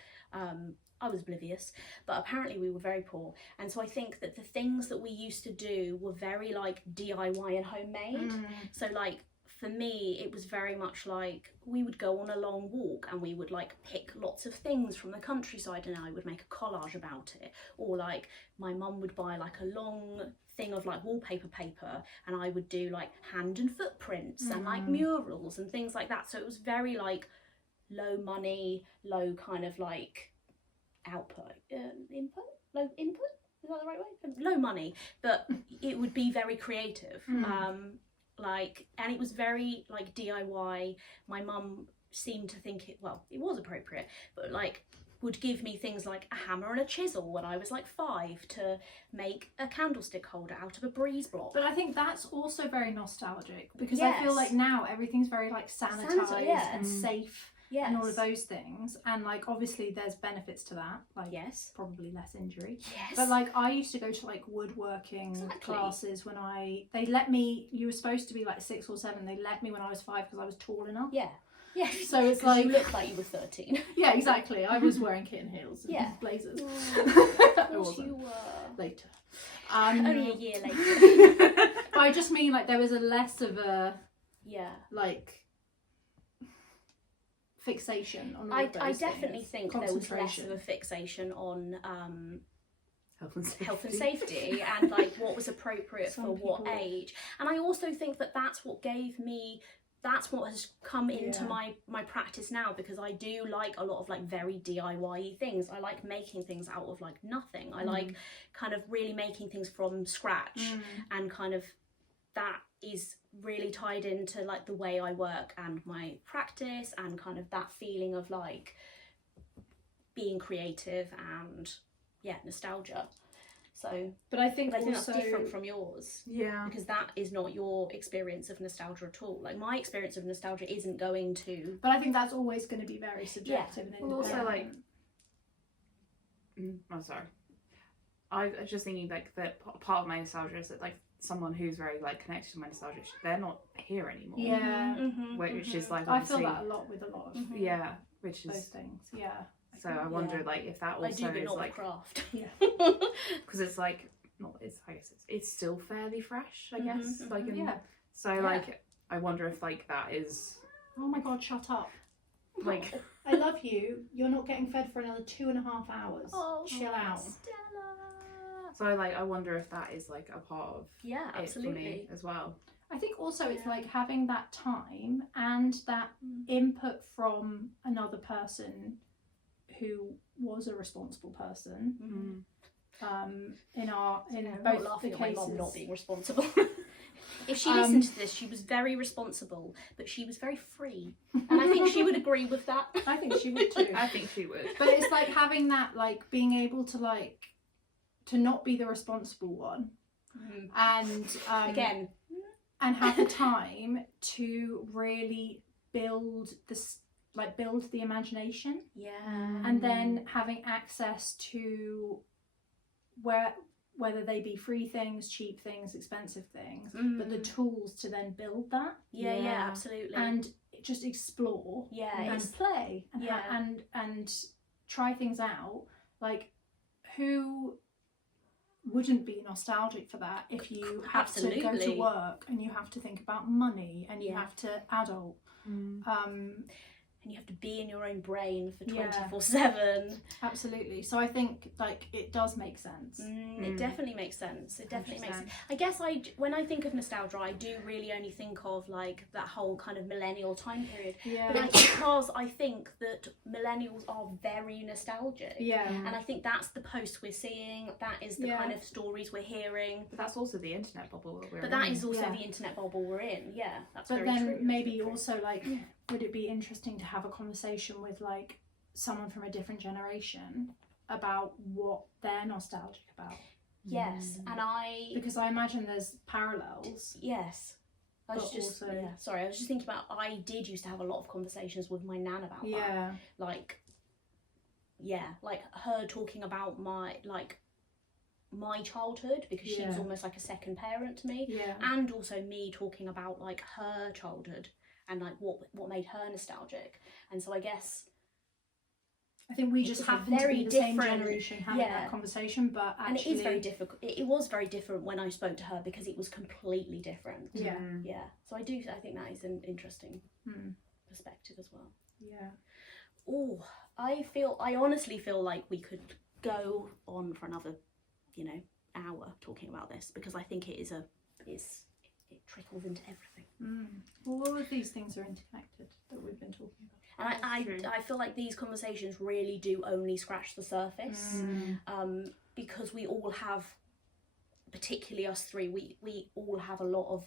I was oblivious, but apparently we were very poor. And so I think that the things that we used to do were very like DIY and homemade. So like for me, it was very much like we would go on a long walk and we would like pick lots of things from the countryside and I would make a collage about it. Or like my mum would buy like a long thing of like wallpaper paper and I would do like hand and footprints and like murals and things like that. So it was very like low money, low kind of like output, low input, is that the right way? Low money, but it would be very creative. Like, and it was very like DIY. My mum seemed to think it was appropriate, but like would give me things like a hammer and a chisel when I was like 5 to make a candlestick holder out of a breeze block. But I think that's also very nostalgic because I feel like now everything's very like sanitized and safe. And all of those things, and like obviously there's benefits to that, like probably less injury, but like I used to go to like woodworking classes when they let me, you were supposed to be like 6 or 7, they let me when I was 5 because I was tall enough. So it's like you looked like you were 13. Yeah, exactly. I was wearing kitten heels and blazers. Of course you were. Later. Only a year later. But I just mean like there was a less of a like fixation on all of those I definitely things. think there was less of a fixation on health and safety and like what was appropriate for what age. And I also think that that's what has come into my practice now, because I do like a lot of like very DIY-y things. I like making things out of like nothing. I like kind of really making things from scratch, and kind of that is really tied into like the way I work and my practice and kind of that feeling of like being creative and nostalgia. So but I think that's different from yours, because that is not your experience of nostalgia at all. Like my experience of nostalgia isn't going to, but I think that's always going to be very subjective and independent. Also like I'm sorry, I was just thinking like that part of my nostalgia is that like someone who's very like connected to my nostalgia, they're not here anymore. Which is like I feel that a lot with a lot of which is those things. So I wonder like if that also is like craft. Because it's like not. I guess it's still fairly fresh. I guess like so like I wonder if like that is. Oh my god! Shut up. Like I love you. You're not getting fed for another 2.5 hours. Chill out. Stella. So like I wonder if that is like a part of it for me as well. I think also it's like having that time and that input from another person who was a responsible person. In both laughing the at my cases. mum not being responsible. If she listened to this, she was very responsible, but she was very free, and I think she would agree with that. I think she would too. I think she would. But it's like having that, like being able to like to not be the responsible one, and again, and have the time to really build this, like build the imagination, and then having access to whether they be free things, cheap things, expensive things, but the tools to then build that. Absolutely. And just explore and play and try things out. Like, who wouldn't be nostalgic for that if you have to go to work and you have to think about money and you have to adult. And you have to be in your own brain for 24/7. Absolutely. So I think like it does make sense. It definitely makes sense. It definitely makes sense. I guess when I think of nostalgia, I do really only think of like that whole kind of millennial time period. But like, because I think that millennials are very nostalgic. And I think that's the posts we're seeing. That is the kind of stories we're hearing. But that's also the internet bubble that we're in. But that is also the internet bubble we're in. Yeah, that's but very true. But then maybe also like, would it be interesting to have a conversation with like someone from a different generation about what they're nostalgic about? Yes, and because I imagine there's parallels. Yes. I was just I was just thinking about, I did used to have a lot of conversations with my nan about that. Like her talking about my childhood, because she was almost like a second parent to me, and also me talking about like her childhood and like what made her nostalgic. And so I guess I think we just It's a happen to very be the same different- generation having yeah. that conversation, but actually... And it is very difficult. It was very different when I spoke to her because it was completely different. Yeah. Yeah. So I think that is an interesting perspective as well. Yeah. Oh, I honestly feel like we could go on for another, hour talking about this, because I think it trickles into everything. Well, all of these things are interconnected that we've been talking about. And I feel like these conversations really do only scratch the surface, because we all have, particularly us three, we all have a lot of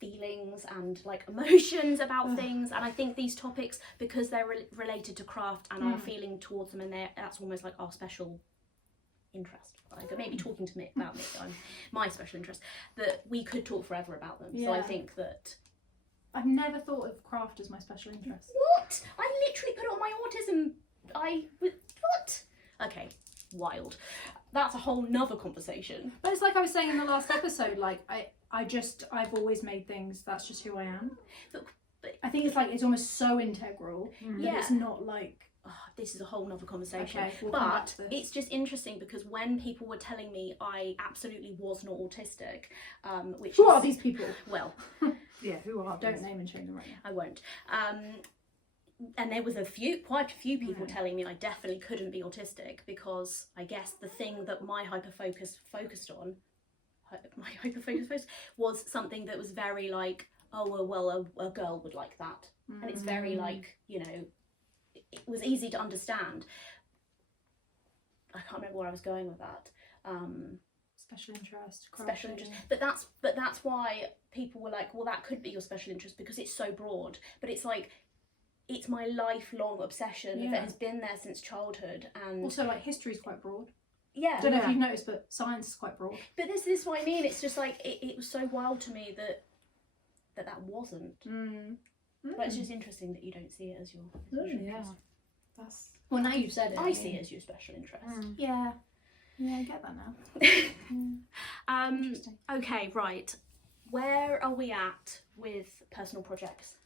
feelings and like emotions about things, and I think these topics, because they're related to craft and our feeling towards them, and that's almost like our special interest. Like maybe talking to me about me, I'm my special interest, that we could talk forever about them. So I think that I've never thought of craft as my special interest. what I literally put on my autism. What? Okay, wild. That's a whole nother conversation. But it's like I was saying in the last episode, like I've always made things, that's just who I am. But I think it's like, it's almost so integral that it's not like... this is a whole nother conversation. Okay, we'll come back but to this. it's just interesting because when people were telling me I absolutely was not autistic, which Who are these people? Well, Yeah, who are Don't these? name and shame them right now. I won't. And there was quite a few people telling me I definitely couldn't be autistic, because I guess the thing that my hyperfocus was something that was very like, oh well, a girl would like that, and it's very like, it was easy to understand. I can't remember where I was going with that. Special interest. Special interest, but that's why people were like, well, that could be your special interest because it's so broad. But it's like, it's my lifelong obsession that has been there since childhood. And also, like, history is quite broad. Yeah. I don't know if you've noticed, but science is quite broad. But this is what I mean. It's just like, it was so wild to me that wasn't. But it's just interesting that you don't see it as your special interest. That's... Well, now you've said it. I see it as your special interest. Yeah. Yeah, I get that now. Interesting. Okay, right. Where are we at with personal projects?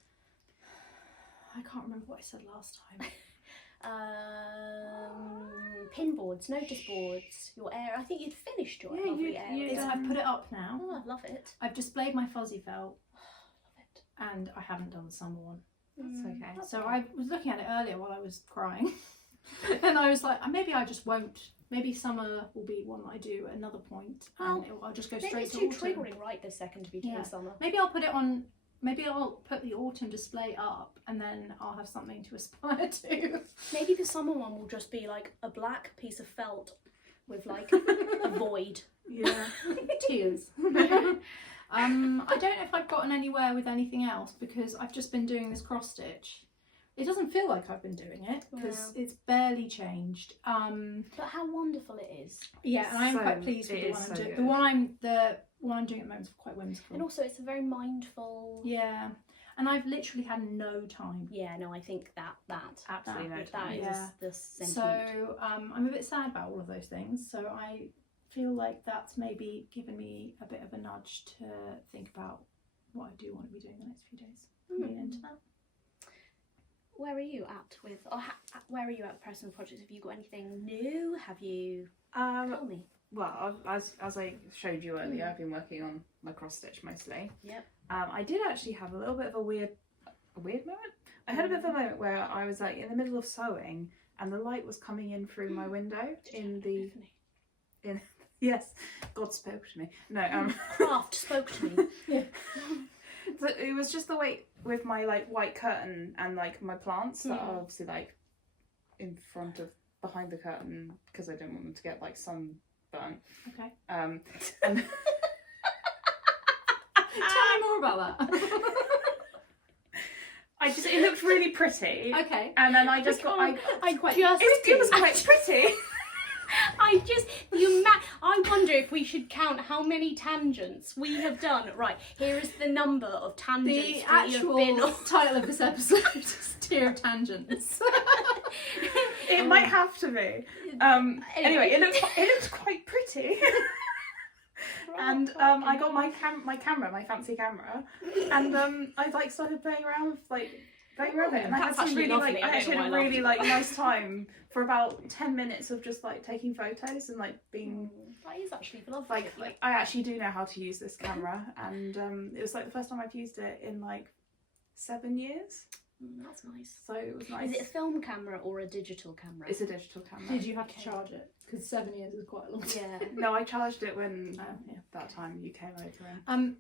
I can't remember what I said last time. Pin boards, notice boards, your air. I think you'd finished your lovely air. I've put it up now. Oh, I love it. I've displayed my fuzzy felt, Love it. and I haven't done the summer one. That's okay. So I was looking at it earlier while I was crying, and I was like, maybe I just won't. Maybe summer will be one that I do at another point, and I'll just go Maybe straight it's to too autumn. triggering right this second to be doing summer. Maybe I'll put it on. Maybe I'll put the autumn display up, and then I'll have something to aspire to. Maybe the summer one will just be like a black piece of felt with like a void. Yeah. Tears. I don't know if I've gotten anywhere with anything else, because I've just been doing this cross stitch. It doesn't feel like I've been doing it because it's barely changed. But how wonderful it is. Yeah, and I am quite pleased with the one I'm doing. The one I'm doing at the moment is quite whimsical. And also, it's a very mindful. Yeah, and I've literally had no time. Yeah, no, I think that Absolutely no that time. is Yeah. the sentiment. So I'm a bit sad about all of those things. So I feel like that's maybe given me a bit of a nudge to think about what I do want to be doing the next few days. Lean into that. Where are you at with? Where are you at with personal projects? Have you got anything new? Have you? Tell me. Well, as I showed you earlier, I've been working on my cross stitch mostly. Yep. I did actually have a little bit of a weird moment. I had a bit of a moment where I was like in the middle of sewing, and the light was coming in through my window yes, God spoke to me. No, Craft spoke to me. Yeah. So it was just the way with my like white curtain and like my plants that are obviously like in front of behind the curtain because I didn't want them to get like sunburnt. Okay. And Tell me more about that. it looked really pretty. Okay. And then I just It was quite pretty. I wonder if we should count how many tangents we have done. Right, here is the number of tangents The that you've been actual on. title of this episode is Tier of Tangents. It might have to be. Anyway, it looked quite pretty. And I got my fancy camera, and I like started playing around with like Don't you love it? And I had That's some actually really lovely. like, I I don't actually know had a why I really laughed like nice time for about 10 minutes of just like taking photos and like being That is actually lovely. like I actually do know how to use this camera, and it was like the first time I've used it in like 7 years. That's nice. So it was nice. Is it a film camera or a digital camera? It's a digital camera. Did you have to charge it? Because 7 years is quite a long time. Yeah. No, I charged it when Yeah. that time you came over.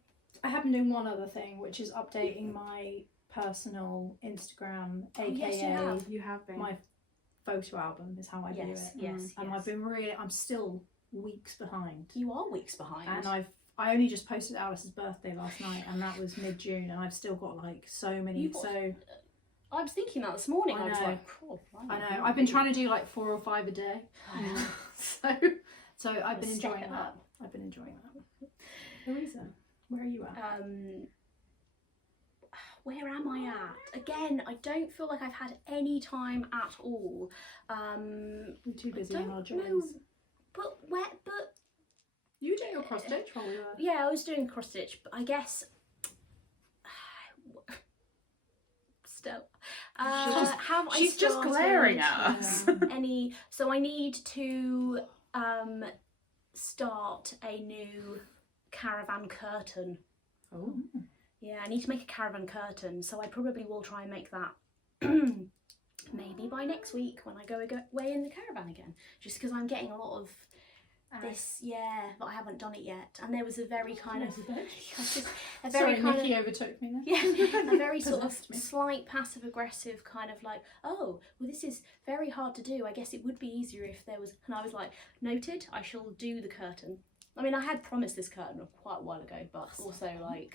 I have been doing one other thing, which is updating my personal Instagram, aka yes, you have. You have been. my photo album is how I do it. Yes. And I've been I'm still weeks behind. You are weeks behind. And I only just posted Alice's birthday last night, and that was mid-June, and I've still got like so many. I was thinking that this morning. I I was know. like, I know. I've been trying to do like 4 or 5 a day. So I've been Step enjoying it that. up. I've been enjoying that. Louisa, where are you at? Where am I at? Again, I don't feel like I've had any time at all. We're too busy in our know. jobs. But You were doing your cross stitch while we were. yeah, I was doing cross stitch, but I guess still. Have I She's just started glaring at us. any? So I need to start a new caravan curtain. Oh. Yeah, I need to make a caravan curtain, so I probably will try and make that maybe by next week when I go away in the caravan again. Just because I'm getting a lot of this, but I haven't done it yet. And there was a very kind of, Sorry, Nikki overtook me there. yeah, a very sort of Possessed me. slight passive aggressive kind of like, oh, well, this is very hard to do. I guess it would be easier if there was. And I was like, noted. I shall do the curtain. I mean, I had promised this curtain quite a while ago, but also like.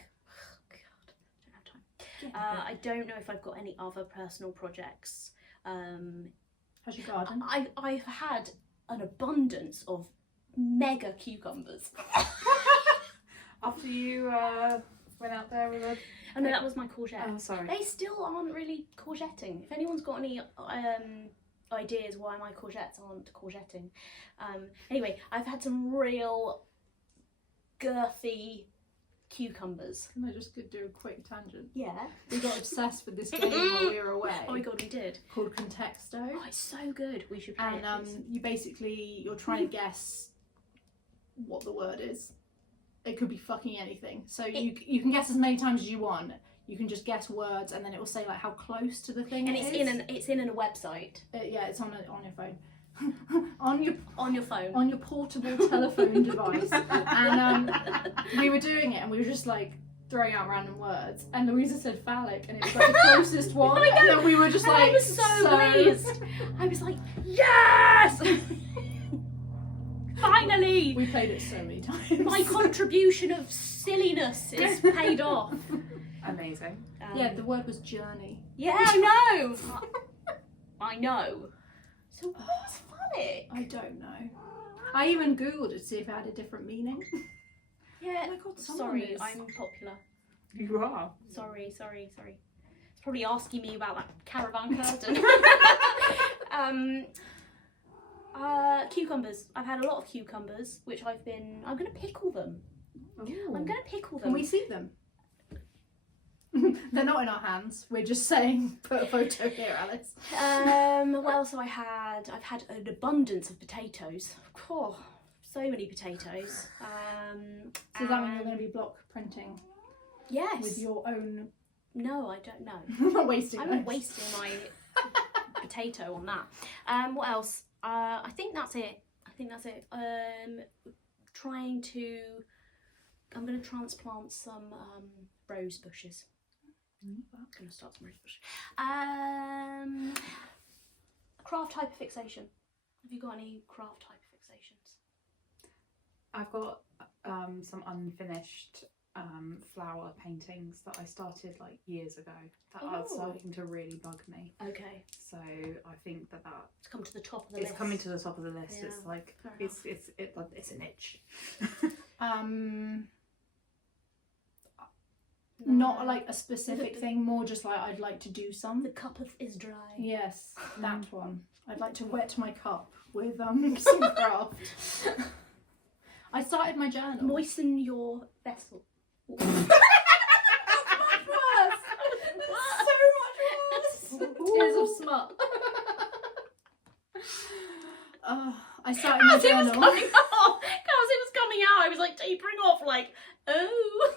I don't know if I've got any other personal projects. How's your garden? I've had an abundance of mega cucumbers. After you went out there with a... Oh no, that was my courgette. Oh, sorry. They still aren't really courgetting. If anyone's got any ideas why my courgettes aren't courgetting. Anyway, I've had some real girthy cucumbers. Can I just do a quick tangent? Yeah. We got obsessed with this game while we were away. Oh my god, we did. Called Contexto. Oh, it's so good. We should play And it. you're trying to guess what the word is. It could be fucking anything. So you can guess as many times as you want. You can just guess words, and then it will say like how close to the thing And it it's in a website. yeah, it's on your phone. on your phone. On your portable telephone device. And we were doing it, and we were just like throwing out random words, and Louisa said phallic, and it was like the closest one. I know. And then we were just And like I was so pleased. I was like, yes! Finally! We played it so many times. My contribution of silliness is paid off. Amazing. Yeah, the word was journey. Yeah, I know. I know. So what's phallic? I don't know. I even googled it to see if it had a different meaning. Yeah. Oh my God, someone sorry, is- I'm popular. You are. Sorry. It's probably asking me about that caravan curtain. Cucumbers. I've had a lot of cucumbers, which I'm gonna pickle them. Ooh. I'm gonna pickle them. Can we see them? They're not in our hands. We're just saying, put a photo here, Alice. What else have I had? I've had an abundance of potatoes. Oh, so many potatoes. So does that mean you're going to be block printing Yes. with your own? No, I don't know. I'm not wasting. I'm not wasting my potato on that. What else? I think that's it. I'm going to transplant some rose bushes. I'm going to start some rose bushes. Craft hyperfixation. Have you got any craft hyperfixations? I've got some unfinished flower paintings that I started like years ago that are starting to really bug me. Okay. So I think that It's come to the top of the it's list. coming to the top of the list. Yeah, It's like fair it's an itch. Not like a specific thing, more just like I'd like to do some. The cup is dry. Yes, that one. I'd like to wet my cup with some craft. I started my journal. Moisten your vessel. So much worse. Tears of smut. I started my As it was journal. coming out, I was like tapering off, like, oh.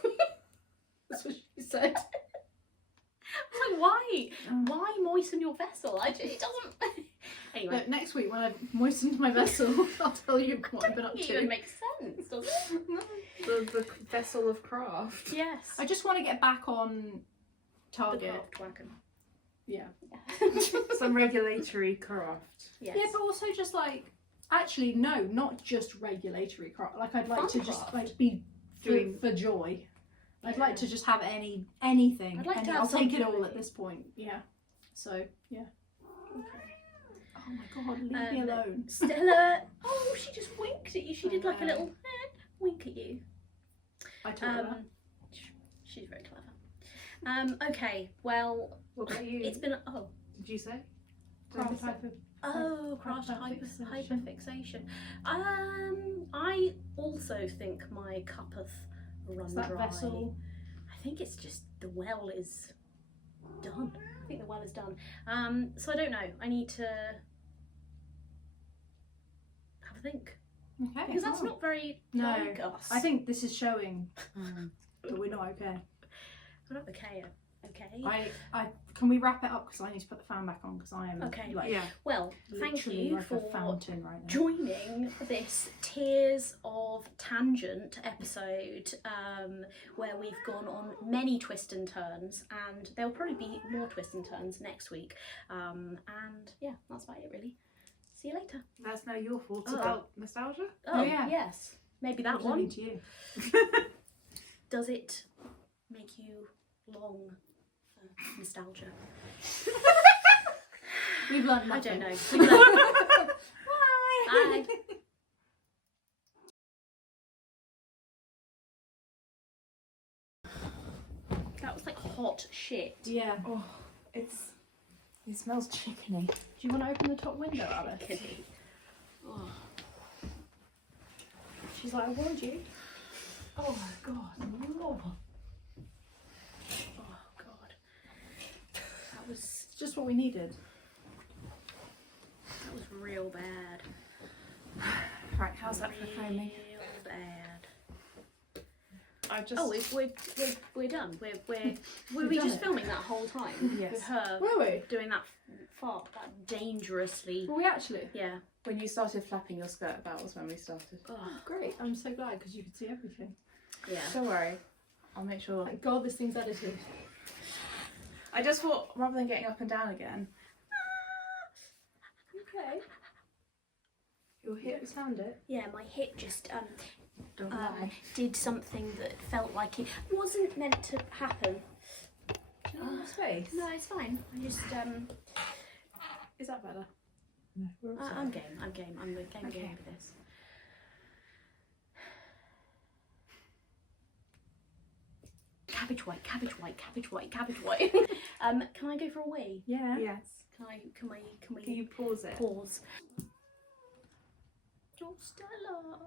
That's what she said. I was like, why? Why moisten your vessel? It doesn't. Anyway, Look, next week when I've moistened my vessel, I'll tell you what I've been up it to. even makes sense, does it? The vessel of craft. Yes. I just want to get back on The target. craft wagon. Yeah. Some regulatory craft. Yes. Yeah, but also just like, actually, no, not just regulatory craft. Like, I'd like Fun to just craft. like be Doing- for joy. I'd Yeah. like to just have anything. I'd like and to have I'll take it something all really. at this point. Yeah. So yeah. Okay. Oh my god, leave me alone. Stella. Oh, she just winked at you. She did like a little wink at you. I told her. She's very clever. Okay. Well, What about you? it's been. Did you say? Craft type of. Craft Hyperfixation. hyperfixation. I also think my cup has run Is that dry. vessel? I think it's just the well is done. I think the well is done. So I don't know. I need to have a think Okay. because that's not very No. like us. I think this is showing that we're not okay. we're not okay. Okay. I can we wrap it up because I need to put the fan back on because I am Okay. like Yeah. Well, thank literally you like for a fountain right now. joining this Tears of Tangent episode where we've gone on many twists and turns, and there'll probably be more twists and turns next week. And yeah, that's about it really. See you later. Let us know your thoughts Oh. about nostalgia. Oh, yeah. yes. Maybe that What does it one. mean to you? Does it make you long for nostalgia? We've learned I nothing. don't know. We've learned- Bye. That was like hot shit. Yeah. Oh, it smells chickeny. Do you want to open the top window, Alice? Kitty. Oh. She's like, I warned you. Oh my god. Oh god. That was It's just what we needed. real bad. Right, how's that for framing? Real bad. I just. Oh, we're done. Were We've we done just it. filming that whole time? Yes. With her Were we? doing that fart, that dangerously. Were we actually? Yeah. When you started flapping your skirt about was when we started. Oh, Great. I'm so glad because you could see everything. yeah. Don't worry, I'll make sure. Thank God this thing's edited. I just thought rather than getting up and down again, Okay. your Hit hips sound it. Yeah, my hip just don't lie. did something that felt like it wasn't meant to happen. Space. No, it's fine. I just Is that better? No, we're all I'm game. I'm game. I'm Okay. game for this. Cabbage white, cabbage white, cabbage white, cabbage white. Can I go for a wee? Yeah. Yes. Can we Can you pause it? pause? Oh, Stella.